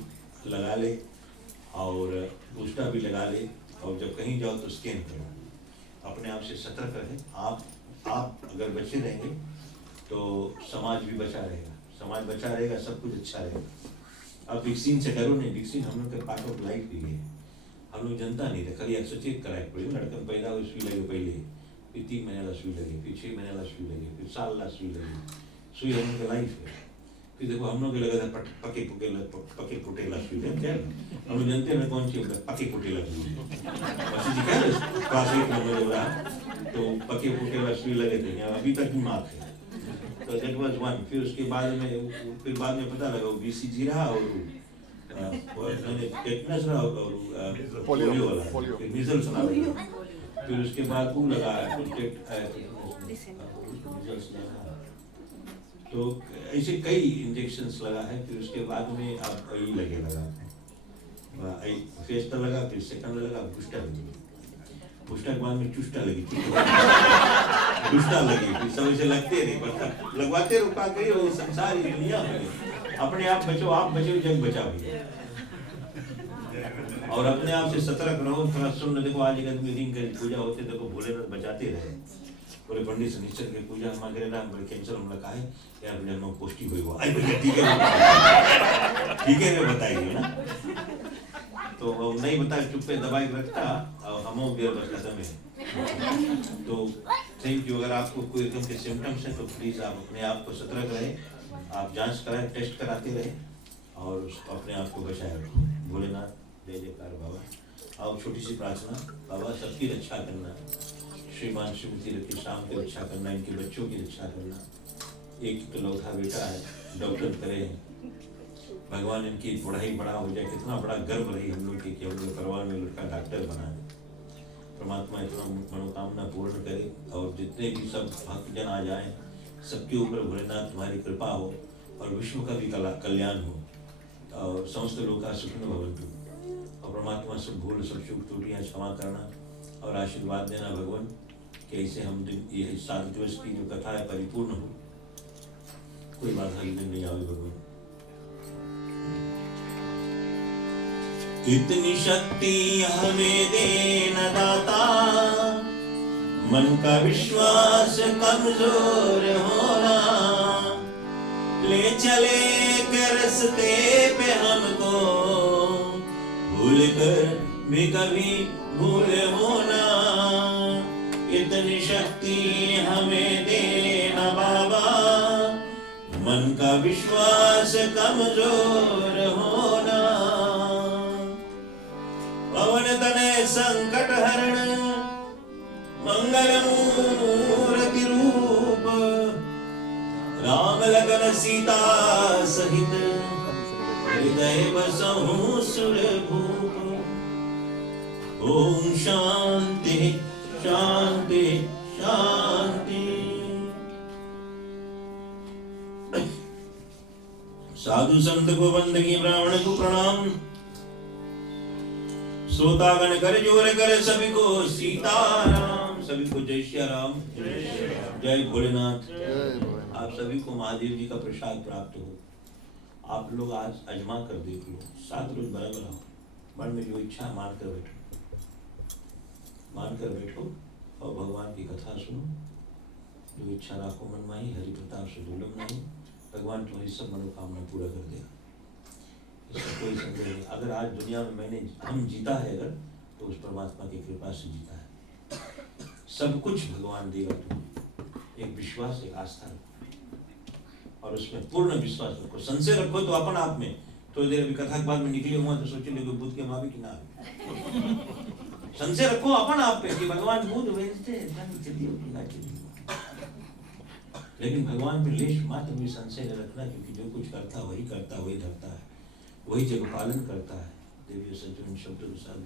लगा ले और बूस्टर भी लगा ले, और जब कहीं जाओ तो स्कैन करो। अपने आप से सतर्क रहें। आप अगर बचे रहेंगे तो समाज भी बचा रहेगा, समाज बचा रहेगा, सब कुछ अच्छा रहेगा। अब वैक्सीन से करो नहीं, वैक्सीन हम लोग के पार्ट ऑफ लाइफ भी है, हम लोग जनता नहीं थे, खाली सचेत कराए पड़े। लड़कन पैदा हुई सुई लगे, पहले फिर 3 महीने ला सुई लगे, फिर 6 महीने ला सुई लगे, फिर साल ला सुई लगे। सुई हम लोग का लाइफ है। फिर देखो हम लोग के लगा था पके पुटेला सुई है, क्या हम लोग जानते हैं कौन सी पके पुटेला सुई बच्ची जी क्या क्लास 8 में जब रहा तो पके पुटेला सुई लगे थे, अभी तक भी मार्क है। तो दैट वाज वन। फिर उसके बाद में पता लगा BCG रहा और टेटनस रहा और पोलियो वाला, फिर मीजल्स ना लगा, फिर उसके बाद वो लगा तो ऐसे कई इंजेक्शंस लगा है। फिर उसके बाद में अब यही लगा फेस्ट लगा, फिर सेकंड लगा, बूस्टर लगी, बूस्टर के बाद में चुस्टा लगी, चुस्टा लगी, फिर सब ऐसे लगते रहे, पर लगवाते रुका गए। वो संसार की दुनिया में अपने आप बचो, आप बचो, जग बचा भी। और अपने आप से सतर्क रहो, थोड़ा सुन। देखो आज एक दिन की पूजा होते, देखो भोलेनाथ बचाते रहे। बोले पंडित शनिश्चर की पूजा हम करे ना, बड़े कैंसर हम लगा है यार, पूजा में पुष्टि हुई वो आई बोले ठीक है मैं बताइए ना। तो वो नहीं बताया, चुप पे दवाई रखता और हम बेर बस खत्म है। तो थैंक यू। अगर आपको कोई एकदम के सिम्टम्स हैं तो प्लीज़ आप अपने आप को सतर्क रहे, आप जांच कराएं, टेस्ट कराते रहे और अपने आप को बचाए रखो। भोलेनाथ जय जयकार बाबा। और छोटी सी प्रार्थना, बाबा सबकी रक्षा करना, श्रीमान श्रीमती राकेश राम की रक्षा करना, इनके बच्चों की रक्षा करना। एक तो लौथा बेटा है, डॉक्टर करे, भगवान इनकी पढ़ाई बड़ा हो जाए। कितना बड़ा गर्व रही हम लोग कि हम लोग परिवार में लड़का डॉक्टर बना है। परमात्मा इतना मनोकामना पूर्ण करे और जितने भी सब भक्तजन आ जाएं, सबके ऊपर भोलेनाथ तुम्हारी कृपा हो और विश्व का भी कल्याण हो और समस्त लोग का सुखन भवन्तु। और परमात्मा सब भूल, सब चूक त्रुटियाँ क्षमा करना और आशीर्वाद देना भगवान कि ऐसे हम दिन ये 7 दिवस की जो कथा है परिपूर्ण हो, कोई बाधा दिन नहीं आवे भगवान। इतनी शक्ति हमें देना दाता, मन का विश्वास कमजोर होना, ले चले कर रास्ते पे हमको, भूल कर भी कभी भूल होना। इतनी शक्ति हमें देना बाबा, मन का विश्वास कमजोर होना। पवन तनय संकट हरण, मंगल मूर्ति रूप, राम लखन सीता सहित, हृदय बसहु सुर भूप। ओम शांति शांति शांति। साधु संत को बंदगी, ब्राह्मण को प्रणाम, श्रोतागण कर जोर कर सभी को सीताराम। सभी को जय श्री राम, जय भोलेनाथ। आप सभी को महादेव जी का प्रसाद प्राप्त हो। आप लोग आज अजमा कर देख लो, 7 रोज बराबर आओ, मन में जो इच्छा मान कर बैठो और भगवान की कथा सुनो। जो इच्छा राखो मन माही, हरि प्रताप से दुर्लभ नहीं। भगवान तुम्हारी सब मनोकामना पूरा कर देगा, इसका कोई संदेह नहीं। अगर आज दुनिया में हम जीता है अगर, तो उस परमात्मा की कृपा से जीता है। सब कुछ भगवान देगा तुम्हें। एक विश्वास, एक आस्था रखो और उसमें पूर्ण विश्वास रखो। संशय रखो तो अपन आप में। थोड़ी देर अभी कथा के बाद में निकले हुआ तो सोचे लोग बुद्ध के माँ भी कि ना। संशय रखो अपन आप पे कि भगवान बुद्ध भेजते लेकिन भगवान पे लेश मात्र भी संशय न रखना, क्योंकि जो कुछ करता वही करता, वही धरता है, वही जग पालन करता है। देवी सज्जन शब्द के साथ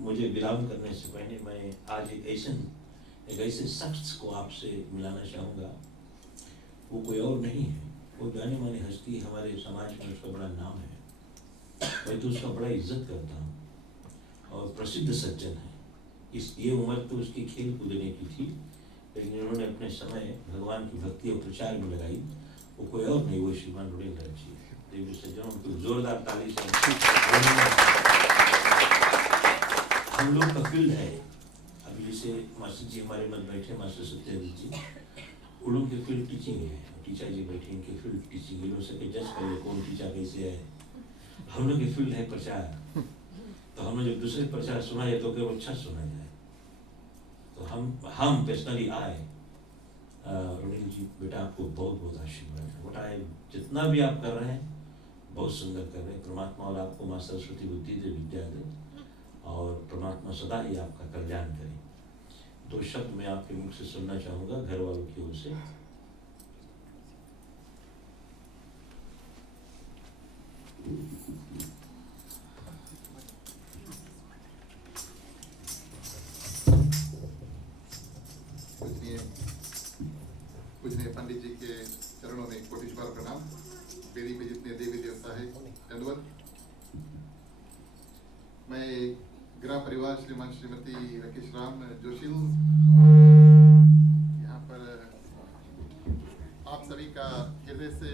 मुझे विराम करने से पहले मैं आज एक ऐसे शख्स को आपसे मिलाना चाहूँगा। वो कोई और नहीं है, वो जानी मानी हस्ती हमारे समाज में, उसका बड़ा नाम है। मैं तो उसका बड़ा इज्जत करता हूँ और प्रसिद्ध सज्जन है। ये उम्र तो उसकी खेल कूदने की थी, लेकिन उन्होंने अपने समय भगवान की भक्ति और प्रचार में लगाई। वो कोई और नहीं, वो श्रीमान रुडेन्द्र जी। देवी सज्जनों को जोरदार ताली से। हम लोग का फील्ड है अभी, जैसे मास्टर जी हमारे मध्य बैठे, मास्टर सत्याजीत जी, उन लोग की फील्ड टीचिंग है। टीचर जी बैठे, इनकी फील्ड टीचिंग। ये लोग सके जज करे कौन टीचर कैसे है। हम लोग की फील्ड है प्रचार। तो हमें जब दूसरे प्रचार सुना जाए तो केवल अच्छा सुना जाए। तो हम पर्सनली आए। रुडेल जी बेटा, आपको बहुत बहुत आशीर्वाद है। बेटा जितना भी आप कर रहे हैं बहुत सुंदर कर रहे हैं। परमात्मा और आपको माँ सरस्वती बुद्धि दे, विद्या दे, और परमात्मा सदा ही आपका कल्याण करे। 2 शब्द मैं आपके मुख से सुनना चाहूँगा घर वालों की ओर से। पूजनीय पंडित जी के चरणों में कोटिश्वर प्रणाम। वेदी पे जितने देवी देवता है दंडवत। मैं गृह परिवार श्रीमान श्रीमती राकेश राम जोशी हूँ। यहाँ पर आप सभी का हृदय से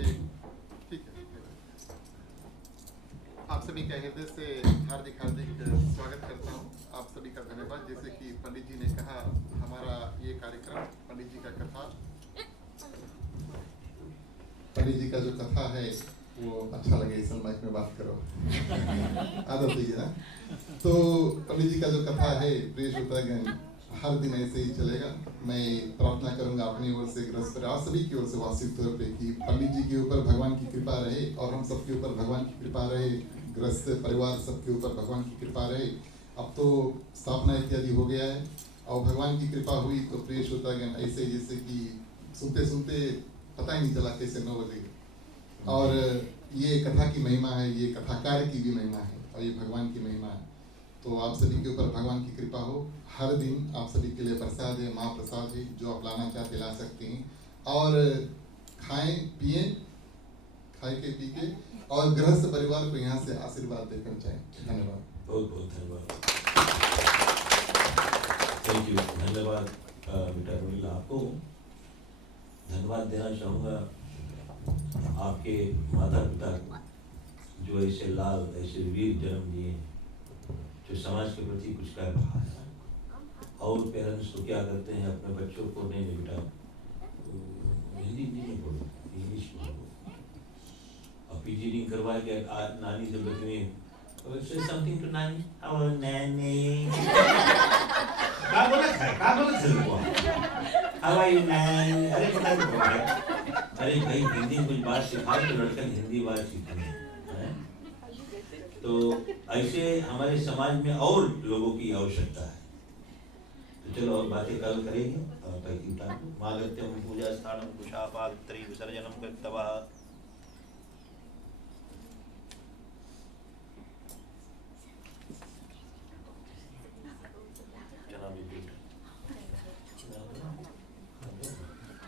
हार्दिक स्वागत करता हूँ। आप सभी का धन्यवाद। जैसे कि पंडित जी ने कहा, हमारा ये कार्यक्रम पंडित जी का कथा, पंडित जी का जो कथा है वो अच्छा लगे इस माइक में बात करो। आदत है ना। तो पंडित जी का जो कथा है प्रिय श्रोतागण, हर दिन ऐसे ही चलेगा। मैं प्रार्थना करूंगा अपनी ओर से, गृहस्थ आप सभी की ओर से वास्तविक तौर पे कि पंडित जी के ऊपर भगवान की कृपा रहे और हम सबके ऊपर भगवान की कृपा रहे, गृहस्थ परिवार सबके ऊपर भगवान की कृपा रहे। अब तो स्थापना इत्यादि हो गया है और भगवान की कृपा हुई तो प्रिय श्रोतागण ऐसे जैसे कि सुनते सुनते पता ही नहीं चला कैसे 9 बजे। और ये कथा की महिमा है, ये कथाकार की भी महिमा है और ये भगवान की महिमा है। तो आप सभी के ऊपर भगवान की कृपा हो। हर दिन आप सभी के लिए प्रसाद है, महाप्रसाद है, जो आप लाना चाहते ला सकते हैं। और खाएं पिए, खाए के पी के, और गृहस्थ परिवार को यहाँ से आशीर्वाद देकर जाएं। धन्यवाद, बहुत बहुत धन्यवाद। थैंक यू, धन्यवाद बेटा रुडेल। आपको धन्यवाद देना चाहूँगा आपके माता पिता जो ऐसे लाल ऐसे वीर जन्म दिए हैं, जो समाज के प्रति कुछ कर रहा है। और पेरेंट्स तो क्या करते हैं, अपने बच्चों को नहीं बेटा हिंदी में बोलो, इंग्लिश में बोलो। और पीजी नहीं करवा के नानी से बदले say something to नानी, hello नानी, क्या बोला था वो, how are you नानी, अरे पता नहीं बोला, अरे भाई हिंदी में कुछ बात सिखाओ तो लड़का हिंदी बात सीखने, तो ऐसे हमारे समाज में और लोगों की आवश्यकता है। तो चलो और बातें कल करेंगे। और मागत्यम पूजा स्थानम कुशापात्र विसर्जनम कृत्वा